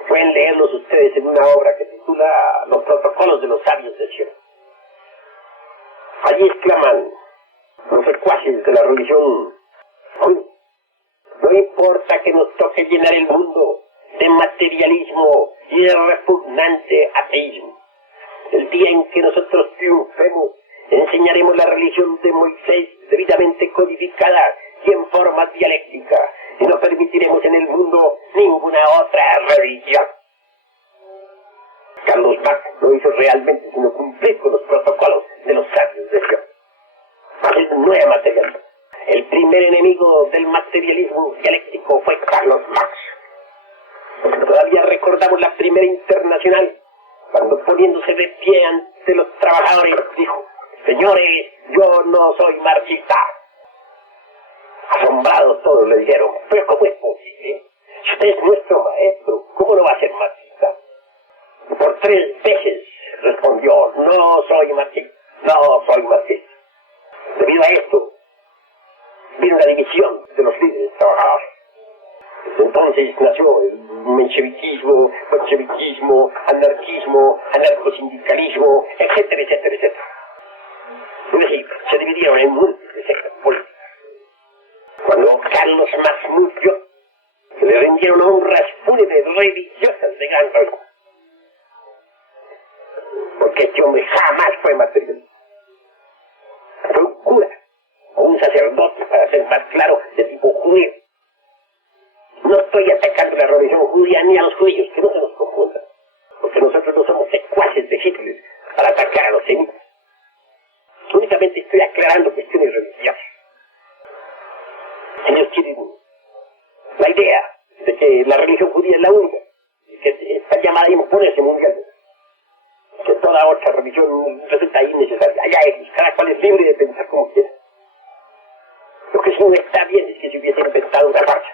pueden leerlos ustedes en una obra que titula Los protocolos de los sabios de Sion. Allí exclaman los secuaces de la religión: no importa que nos toque llenar el mundo de materialismo y de repugnante ateísmo. El día en que nosotros triunfemos, enseñaremos la religión de Moisés debidamente codificada y en forma dialéctica, y no permitiremos en el mundo ninguna otra religión. Carlos Marx no hizo realmente sino cumplir con los protocolos de los sabios de Dios. Él no era materialista. El primer enemigo del materialismo dialéctico fue Carlos Marx. Todavía recordamos la primera internacional, cuando poniéndose de pie ante los trabajadores dijo: señores, yo no soy marxista. Asombrados todos le dijeron: pero ¿cómo es posible? Si usted es nuestro maestro, ¿cómo no va a ser marxista? Y por 3 veces respondió: no soy marxista, no soy marxista. Debido a esto, vino la división de los líderes trabajadores. Entonces nació el mencheviquismo, bolcheviquismo, anarquismo, anarcosindicalismo, etcétera, etcétera, etcétera. Es decir, se dividieron en múltiples sectas políticas. Cuando Carlos Marx murió, se le rindieron honras fúnebres religiosas de gran valor. Porque este hombre jamás fue materialista. Fue un cura o un sacerdote, para ser más claro, de tipo judío. No estoy atacando la religión judía ni a los judíos, que no se nos confunda, porque nosotros no somos secuaces de Hitler para atacar a los semitas. Únicamente estoy aclarando cuestiones religiosas. Ellos tienen la idea de que la religión judía es la única, y que está llamada a imponerse mundialmente, que toda otra religión resulta innecesaria. Allá ellos, cada cual es libre de pensar como quiera. Lo que sí no está bien es que se hubiese inventado una marcha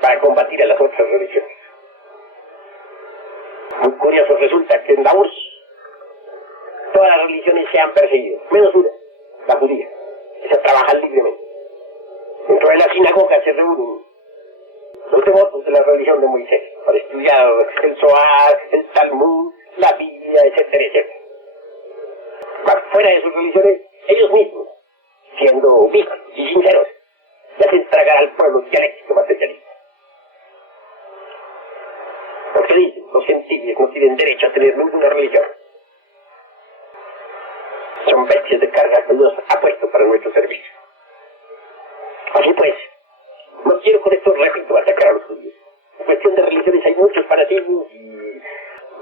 para combatir a las otras religiones. Muy curioso resulta que en la URSS todas las religiones se han perseguido, menos una, la judía, que se trabaja libremente. Dentro de la sinagoga se reúnen los devotos de la religión de Moisés para estudiar el Zohar, el Talmud, la Biblia, etcétera, etcétera. Más fuera de sus religiones, ellos mismos, siendo vivos y sinceros, le hacen tragar al pueblo dialéctico materialista. Porque dicen, los gentiles no tienen derecho a tener ninguna religión. Son bestias de carga que Dios ha puesto para nuestro servicio. Así pues, no quiero con esto, repito, atacar a los judíos. En cuestión de religiones hay muchos fanatismos, y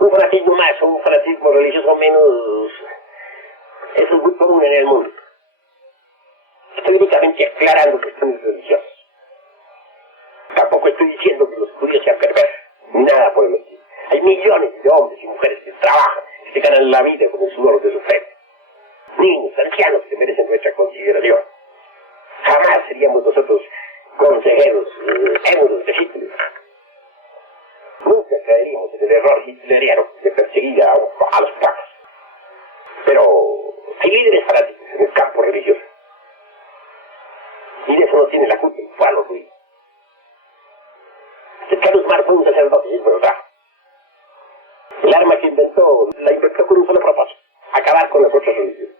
un fanatismo más o un fanatismo religioso menos, eso es muy común en el mundo. Estoy únicamente aclarando cuestiones religiosas. Tampoco estoy diciendo que los judíos sean perversos, ni nada por el estilo. Hay millones de hombres y mujeres que trabajan, que se ganan la vida con el sudor de su frente. Niños, ancianos que merecen nuestra consideración. Jamás seríamos nosotros consejeros, émulos de Hitler. Nunca caeríamos en el error hitleriano de perseguir a los pacos. Pero hay líderes fanáticos en el campo religioso. Y de eso no tiene la culpa el pueblo judío. Carlos Marx fue un sacerdote, es verdad. El arma que inventó, la inventó con un solo propósito: acabar con las otras religiones.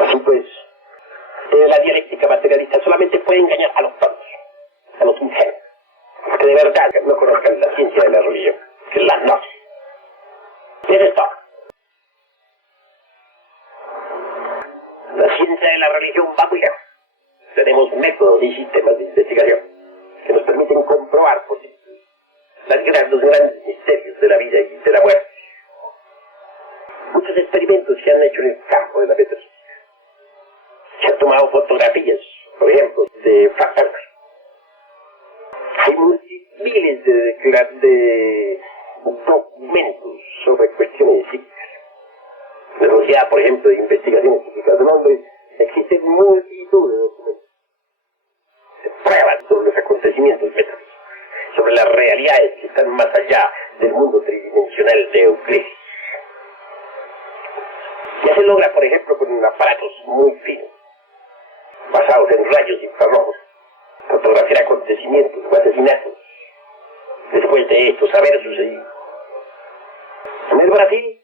Así pues, la dialéctica materialista solamente puede engañar a los tontos. los ingenuos, que de verdad no conozcan la ciencia de la religión, que la gnosis. Eso es todo. La ciencia de la religión va muy lejos. Tenemos métodos y sistemas de investigación que nos permiten comprobar por sí los grandes misterios de la vida y de la muerte. Muchos experimentos se han hecho en el campo de la metafísica. Se han tomado fotografías, por ejemplo, de fantasmas. Hay miles de documentos sobre cuestiones psíquicas. En la Sociedad, por ejemplo, de Investigaciones Psíquicas del Hombre, existen multitud de documentos. Se prueban sobre los acontecimientos metafísicos, sobre las realidades que están más allá del mundo tridimensional de Euclides. Ya se logra, por ejemplo, con aparatos muy finos, basados en rayos infrarrojos, fotografiar acontecimientos o asesinatos después de estos haber sucedido. En el Brasil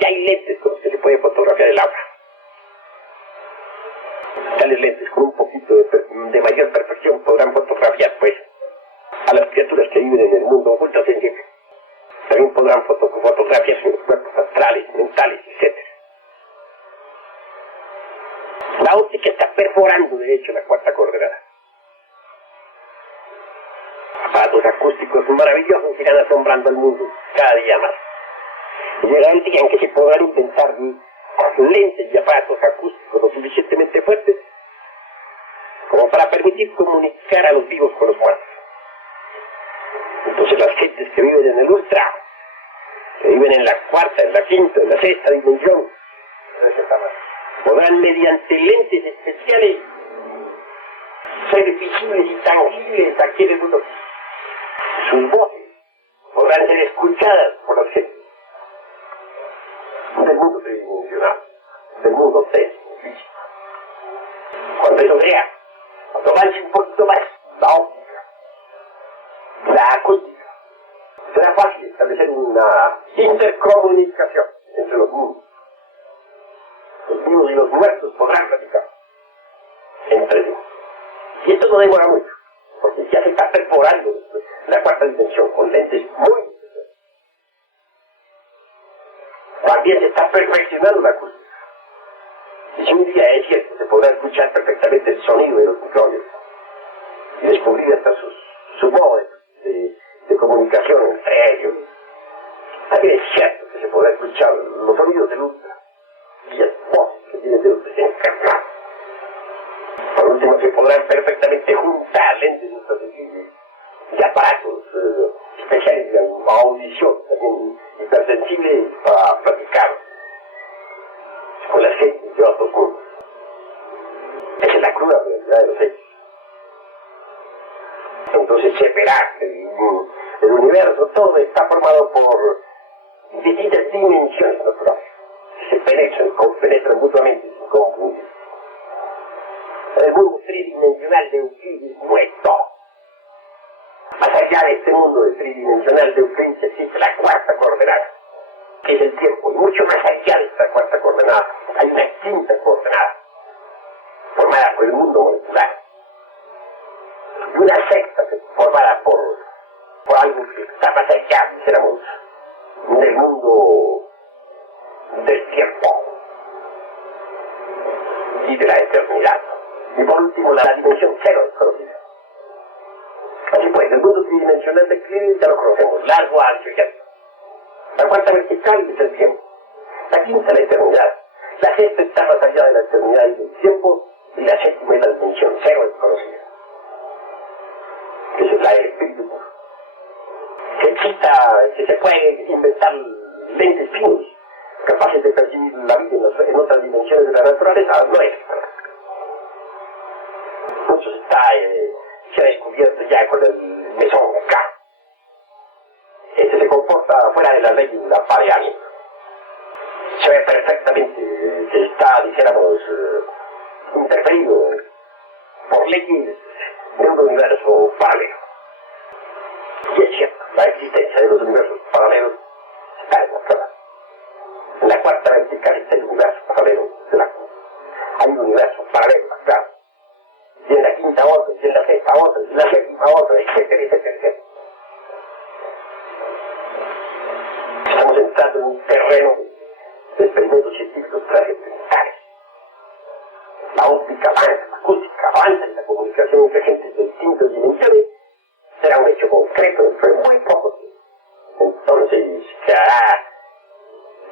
ya hay lentes con los que se puede fotografiar el agua. Tales lentes con un poquito de mayor perfección podrán fotografiar, pues, a las criaturas que viven en el mundo oculto sensible. También podrán fotografiar sus cuerpos astrales, mentales, etc. La óptica está perforando, de hecho, la cuarta coordenada. Aparatos acústicos maravillosos irán asombrando al mundo cada día más. Y llegará el día en que se podrán inventar lentes y aparatos acústicos lo suficientemente fuertes como para permitir comunicar a los vivos con los muertos. Entonces las gentes que viven en el ultra, que viven en la cuarta, en la quinta, en la sexta dimensión, podrán mediante lentes especiales ser visibles y tangibles aquí en el mundo. Sus voces podrán ser escuchadas por los gentes del mundo tridimensional, del mundo físico. Cuando eso sea, cuando avance un poquito más la óptica, la acústica, será fácil establecer una intercomunicación entre los mundos. Los vivos y los muertos podrán platicar entre sí. Y esto no demora mucho, porque ya se está perforando la cuarta dimensión con lentes muy especiales. También se está perfeccionando la acústica. Y si un día es cierto, se podrá escuchar perfectamente el sonido de los micrófonos y descubrir hasta su modo de comunicación entre ellos. También es cierto que se podrá escuchar los sonidos del ultra y las voces que tienen de los desencarnados. Por último, se podrán perfectamente juntar lentes ultrasensibles y aparatos especiales de audición, también hipersensibles para platicar con las gentes de otros mundos. Esa es la cruda realidad de los hechos. Entonces se verá que el universo todo está formado por distintas dimensiones naturales que se compenetran mutuamente sin confundir. El mundo tridimensional de Euclides no es todo. Más allá de este mundo tridimensional de Euclides existe la cuarta coordenada, que es el tiempo. Y mucho más allá de esta cuarta coordenada hay una quinta coordenada, formada por el mundo molecular. Y una sexta formada por algo que está más allá, dijéramos, del mundo del tiempo y de la eternidad. Y por último, la dimensión cero desconocida. Así pues, el mundo tridimensional de Euclides ya lo conocemos, largo, ancho y alto. La cuarta vertical es el tiempo. La quinta, la eternidad. La sexta está más allá de la eternidad y del tiempo, y la séptima es la dimensión cero desconocida, que es la del espíritu puro. Que se puede inventar lentes finos capaces de percibir la vida en otras dimensiones de la naturaleza, no es. Mucho se ha descubierto ya con el mesón acá. Este se comporta fuera de la ley del apareamiento. Se ve perfectamente que está, dijéramos, interferido por leyes de un universo paralelo. Y es cierto, la existencia de los universos paralelos está demostrada. En la cuarta vertical está el universo paralelo de la Hay un universo paralelo acá. Y en la quinta otro, y en la sexta otro, y en la séptima otro, etcétera, etcétera, etcétera. Estamos entrando en un terreno de experimentos científicos trascendentales. La óptica avanza, la acústica avanza, y la comunicación entre gentes de distintas dimensiones será un hecho concreto dentro de muy poco tiempo. Entonces quedará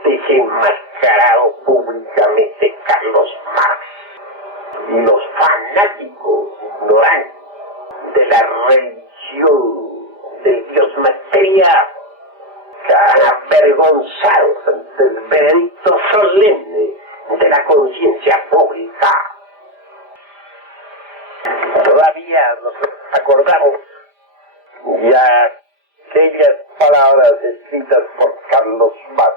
desenmascarado públicamente Carlos Marx, y los fanáticos ignorantes de la religión del Dios material quedarán avergonzados ante el veredicto solemne de la conciencia pública. Todavía nos acordamos de aquellas palabras escritas por Carlos Marx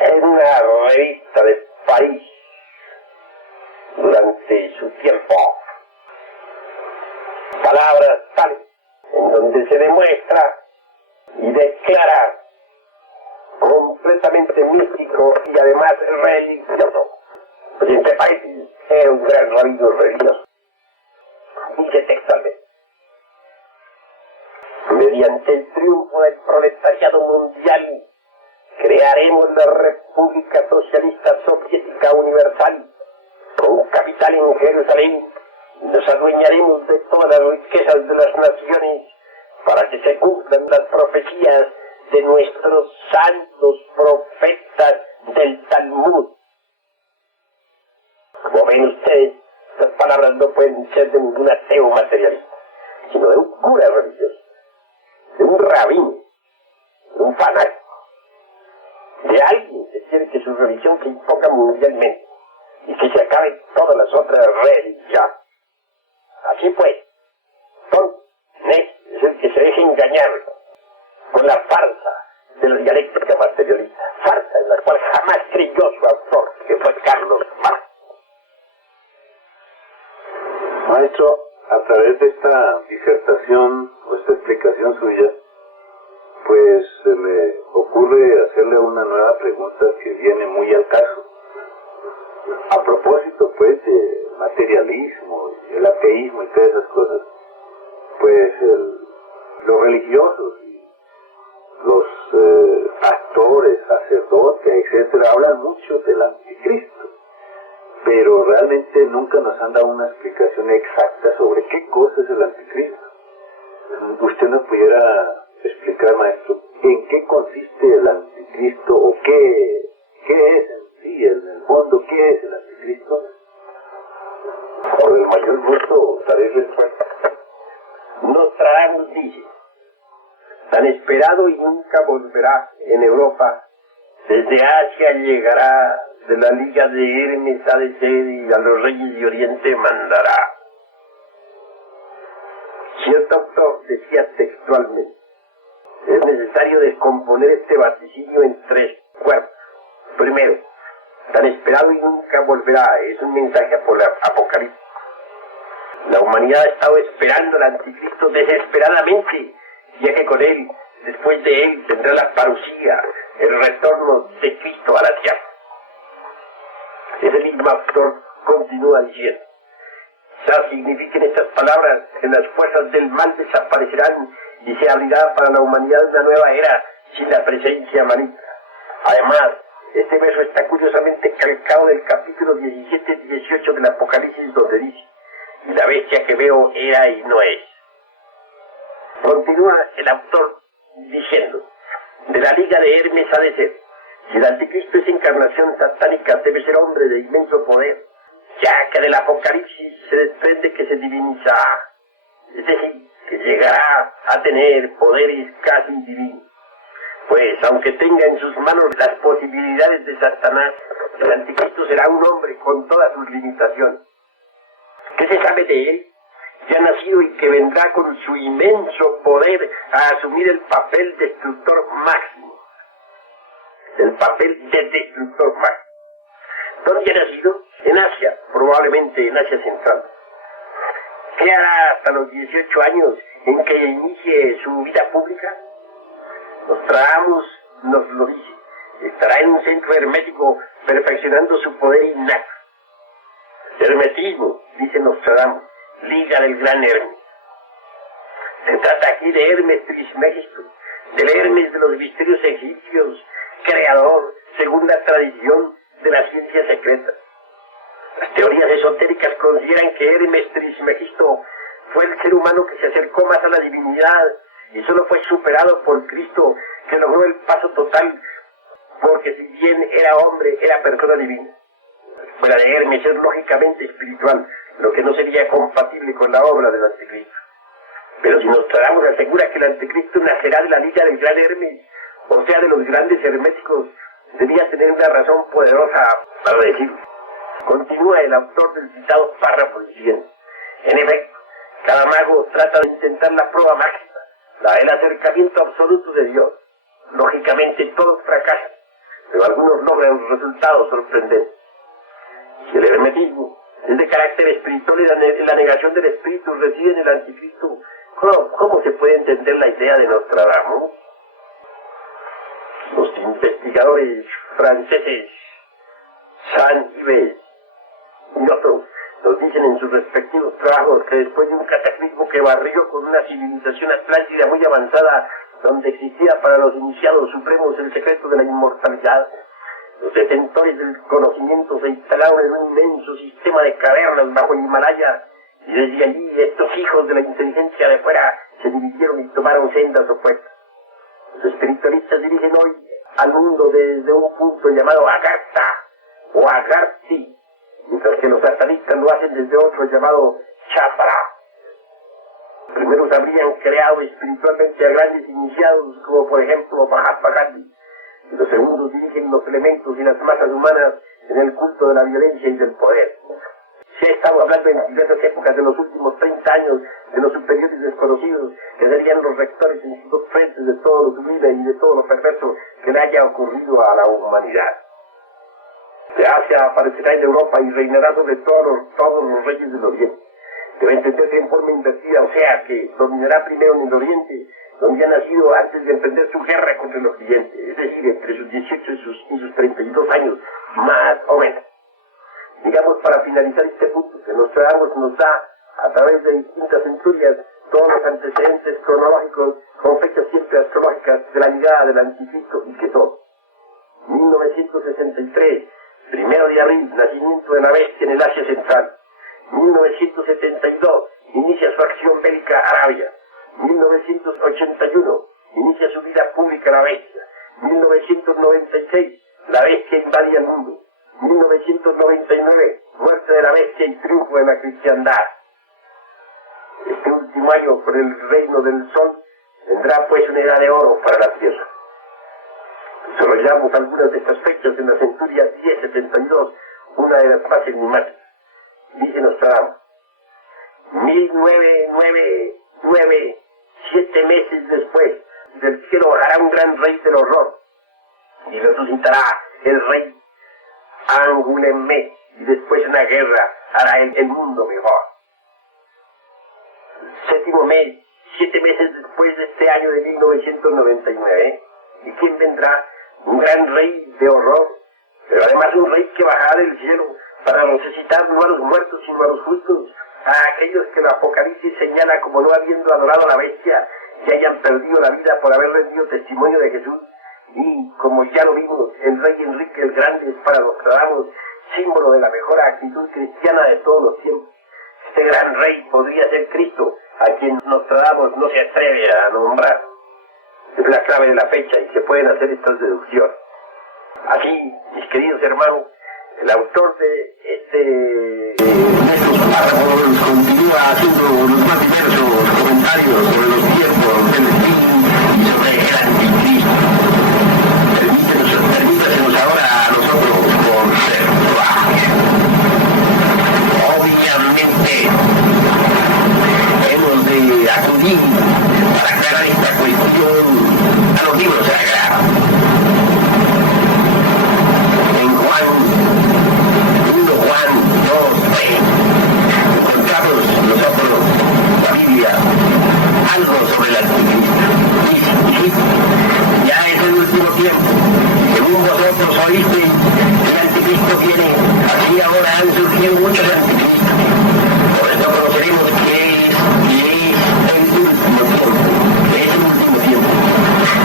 en una revista de París durante su tiempo. Palabras tales en donde se demuestra y declara completamente místico y además religioso. Pues entre países era un gran rabino religioso. Dice textualmente: mediante el triunfo del proletariado mundial crearemos la República Socialista Soviética Universal con capital en Jerusalén y nos adueñaremos de todas las riquezas de las naciones para que se cumplan las profecías de nuestros santos profetas del Talmud. Como ven ustedes, estas palabras no pueden ser de ningún ateo materialista, sino de un cura religioso, de un rabino, de un fanático, de alguien que quiere que su religión se imponga mundialmente y que se acaben todas las otras religiones. Así pues, es el que se deje engañar con la farsa de la dialéctica materialista, farsa en la cual jamás creyó su autor, que fue Carlos Marx. Maestro, a través de esta disertación o esta explicación suya, pues se me ocurre hacerle una nueva pregunta que viene muy al caso. A propósito, pues, de materialismo, el ateísmo y todas esas cosas, pues los religiosos y los pastores, sacerdotes, etcétera, hablan mucho del anticristo, pero realmente nunca nos han dado una explicación exacta sobre qué cosa es el anticristo. ¿Usted nos pudiera explicar, maestro, en qué consiste el anticristo o qué es en sí, en el fondo, qué es el anticristo? Con el mayor gusto daré respuesta. Nostradamus dice: tan esperado y nunca volverá en Europa, desde Asia llegará, de la liga de Hermes ha de ser, y a los reyes de Oriente mandará. Cierto autor decía textualmente: es necesario descomponer este vaticinio en tres cuerpos. Primero, tan esperado y nunca volverá, es un mensaje apocalíptico. La humanidad ha estado esperando al anticristo desesperadamente, ya que con él, después de él, tendrá la parucía, el retorno de Cristo a la tierra. Ese mismo autor continúa diciendo: ya signifiquen estas palabras que las fuerzas del mal desaparecerán y se abrirá para la humanidad una nueva era sin la presencia maligna. Además, este verso está curiosamente calcado del capítulo 17-18 del Apocalipsis, donde dice: y la bestia que veo era y no es. Continúa el autor diciendo: de la liga de Hermes ha de ser. Si el anticristo es encarnación satánica, debe ser hombre de inmenso poder, ya que del Apocalipsis se desprende que se divinizará, es decir, que llegará a tener poderes casi divinos. Pues, aunque tenga en sus manos las posibilidades de Satanás, el anticristo será un hombre con todas sus limitaciones. ¿Qué se sabe de él? Que ha nacido y que vendrá con su inmenso poder a asumir el papel destructor máximo. El papel de destructor máximo. ¿Dónde ha nacido? En Asia, probablemente en Asia Central. ¿Qué hará hasta los 18 años en que inicie su vida pública? Nostradamus nos lo dice: estará en un centro hermético perfeccionando su poder innato. Hermetismo, dice Nostradamus, liga del gran Hermes. Se trata aquí de Hermes Trismegisto, del Hermes de los misterios egipcios, creador, según la tradición, de la ciencia secreta. Las teorías esotéricas consideran que Hermes Trismegisto fue el ser humano que se acercó más a la divinidad y solo fue superado por Cristo, que logró el paso total, porque si bien era hombre, era persona divina. Fuera de Hermes es lógicamente espiritual, lo que no sería compatible con la obra del Anticristo. Pero si Nostradamus asegura que el Anticristo nacerá de la liga del gran Hermes, o sea, de los grandes herméticos, debía tener una razón poderosa para decirlo. Continúa el autor del citado párrafo siguiente. En efecto, cada mago trata de intentar la prueba máxima, la del acercamiento absoluto de Dios. Lógicamente todos fracasan, pero algunos logran resultados sorprendentes. Si el hermetismo es de carácter espiritual y la negación del espíritu reside en el Anticristo, ¿cómo se puede entender la idea de Nostradamus? Los investigadores franceses Saint-Yves y otros nos dicen en sus respectivos trabajos que después de un cataclismo que barrió con una civilización atlántida muy avanzada, donde existía para los iniciados supremos el secreto de la inmortalidad, los detentores del conocimiento se instalaron en un inmenso sistema de cavernas bajo el Himalaya, y desde allí estos hijos de la inteligencia de fuera se dividieron y tomaron sendas opuestas. Los espiritualistas dirigen hoy al mundo desde un punto llamado Agartha o Agarthi, mientras que los satanistas lo hacen desde otro llamado Chapra. Los primeros habrían creado espiritualmente a grandes iniciados, como por ejemplo Mahatma Gandhi, y los segundos dirigen los elementos y las masas humanas en el culto de la violencia y del poder. Se ha estado hablando en diversas épocas de los últimos 30 años de los superiores desconocidos, que serían los rectores en sus dos frentes de todo lo sublime y de todo lo perverso que le haya ocurrido a la humanidad. De Asia aparecerá en Europa y reinará sobre todos los reyes del Oriente. Debe entenderse en forma invertida, o sea que dominará primero en el Oriente, donde ha nacido antes de emprender su guerra contra el Occidente, es decir, entre sus 18 y sus 32 años, más o menos. Digamos, para finalizar este punto, que Nostradamus nos da, a través de distintas centurias, todos los antecedentes cronológicos, con fechas siempre astrológicas de la llegada del Anticristo, y que son 1963, 1 de abril, nacimiento de la bestia en el Asia Central. 1972, inicia su acción bélica Arabia. 1981, inicia su vida pública la bestia. 1996, la bestia invade el mundo. 1999, muerte de la bestia y triunfo de la cristiandad. Este último año, por el reino del sol, vendrá pues una edad de oro para la tierra. Desarrollamos algunas de estas fechas en la centuria 1072, una de las más enigmáticas. Dice Nostradamus, 1999, 7 meses después, del cielo bajará un gran rey del horror, y resucitará el rey Angoulême, y después una guerra hará el mundo mejor. Séptimo mes, 7 meses después de este año de 1999, ¿y quién vendrá? Un gran rey de horror, pero además un rey que bajará del cielo para resucitar no a los muertos sino a los justos, a aquellos que el Apocalipsis señala como no habiendo adorado a la bestia y hayan perdido la vida por haber rendido testimonio de Jesús. Y como ya lo vimos, el rey Enrique el Grande es para Nostradamus símbolo de la mejor actitud cristiana de todos los tiempos. Este gran rey podría ser Cristo, a quien Nostradamus no se atreve a nombrar. Es la clave de la fecha y se pueden hacer estas deducciones. Así, mis queridos hermanos, el autor de estos párrafos continúa haciendo los más diversos comentarios sobre los tiempos del fin y sobre el Anticristo. Permítanos ahora a nosotros conservar. Obviamente, hemos de acudir para aclarar esta cuestión a los libros sagrados. En Juan 2, 3, encontramos nosotros, la Biblia, algo sobre el Anticristo. Y ya y ahora han surgido muchos anticristos. Por eso conoceremos que es el último tiempo. Es el último tiempo.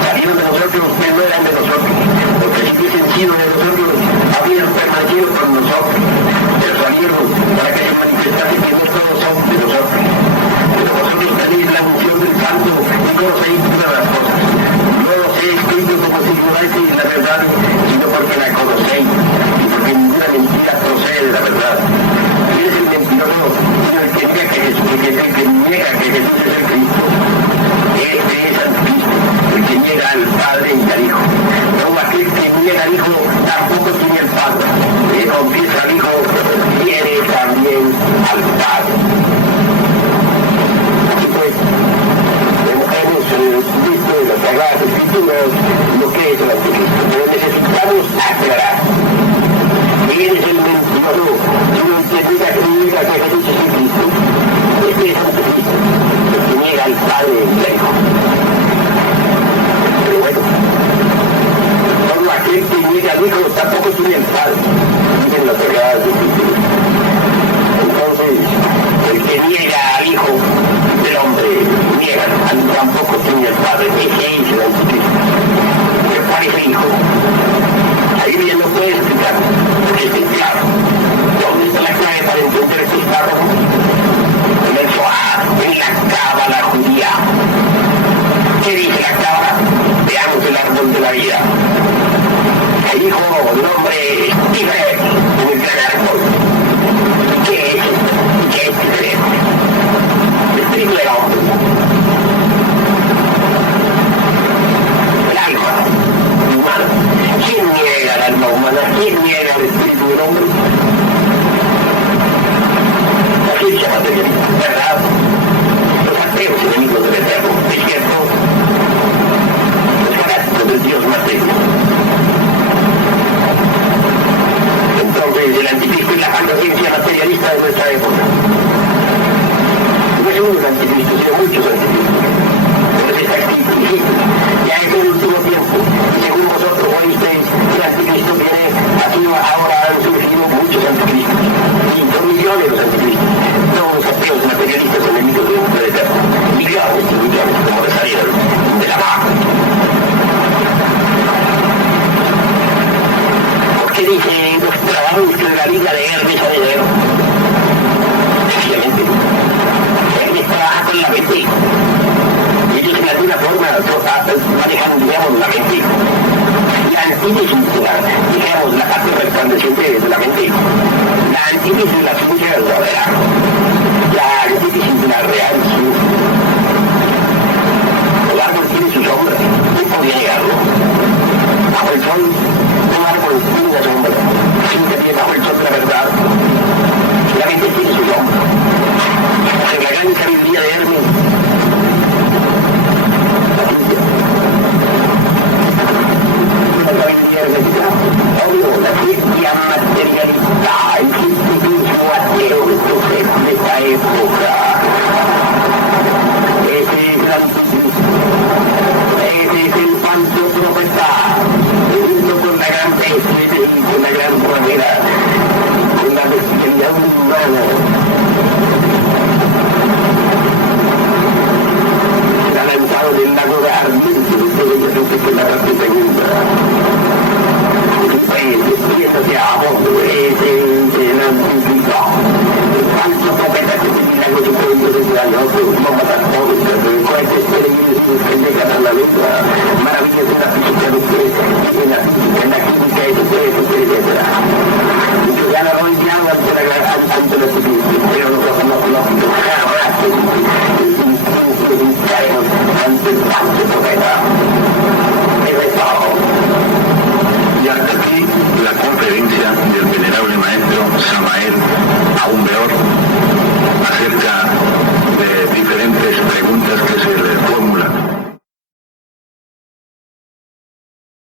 Salieron de nosotros, pero no eran de nosotros. Porque si hubiesen sido de nosotros, habrían permanecido con nosotros. Pero salieron para que se manifestase que no todos son de nosotros. Pero vosotros tenéis la unción del Santo y conocéis todas las cosas. No os he escrito como si ignoraseis la verdad, sino porque la conocéis y porque ninguna mentira procede de la verdad. ¿Quién es el mentiroso? Sino el que niega que Jesús es el Cristo. Este es Anticristo, el que niega al Padre y al Hijo. No aquel que niega al Hijo tampoco tiene al Padre. El que confiesa al Hijo tiene también al Padre. Así pues, hemos visto en las Sagradas Escrituras lo que es el Anticristo, pero necesitamos aclarar. ¿Quién es el mentiroso? Sino el que niega que Jesús es el Cristo. Este es Anticristo, el que niega al Padre y al Hijo. Pero bueno, solo aquel que niega al Hijo tampoco tiene el Padre, dicen las Sagradas Escrituras. Entonces, el que niega al Hijo del hombre, niega, tampoco tiene el Padre. Ese es el Anticristo. ¿Pero cuál es el Hijo? La Biblia no puede explicar, porque es claro. ¿Dónde está la clave para entender estos párrafos? En el Zohar, en la Cábala judía. ¿Qué dice la Cábala? Veamos el árbol de la vida. El Hijo del hombre es Tiferet, en el gran árbol. ¿Qué es? ¿Qué es Tiferet? El triple hombre. El alma humana. ¿Quién niega el alma humana? ¿Quién niega el espíritu del hombre? La ciencia materialista, ¿verdad? Los ateos enemigos del Eterno, ¿es cierto? Los fanáticos del Dios material. Entonces, el Anticristo es la fantasía materialista de nuestra época. No es un anticristo, sino muchos anticristos. Entonces está escrito, ya es el último tiempo. Y según vosotros oísteis, el Anticristo viene, aquí ahora han surgido muchos anticristos. Y son millones los anticristos. No los ateos materialistas enemigos del Eterno. Millones y millones, como les salieron de la mano. ¿Qué dice nuestra búsqueda de la vida de Hermes a dinero? Sencillamente, Hermes trabaja con la mente. Ellos de alguna forma manejan, digamos, la mente. La antítesis, digamos, la parte resplandeciente de la mente. La antítesis de la ciencia verdadera. La antítesis de la real ciencia. El árbol tiene su sombra. ¿Quién podría negarlo? Bajo el sol, un árbol tiene una sombra. Siempre bajo el sol de la verdad. La mente tiene su sombra. En la gran sabiduría de Hermes, la ciencia materialista, el científico ateo de esta época. Ese es el Anticristo. Ese es el falso profeta, junto con la gran peste y con la gran manera, con la bestialidad humana. Se ha lanzado del lago de ardiente, después de la gran segunda. Empieza a bordo, es el Anticristo. El falso profeta que se milagro de pueblo de la noche, no matar todos, pero el cohete peregrinos que llegan a la letra, maravillas de la física de ustedes, en la física, en la química, etc. Muchos ya la rodean ante la Anticristo, pero nosotros no lógicos, jamás caemos ante el falso profeta.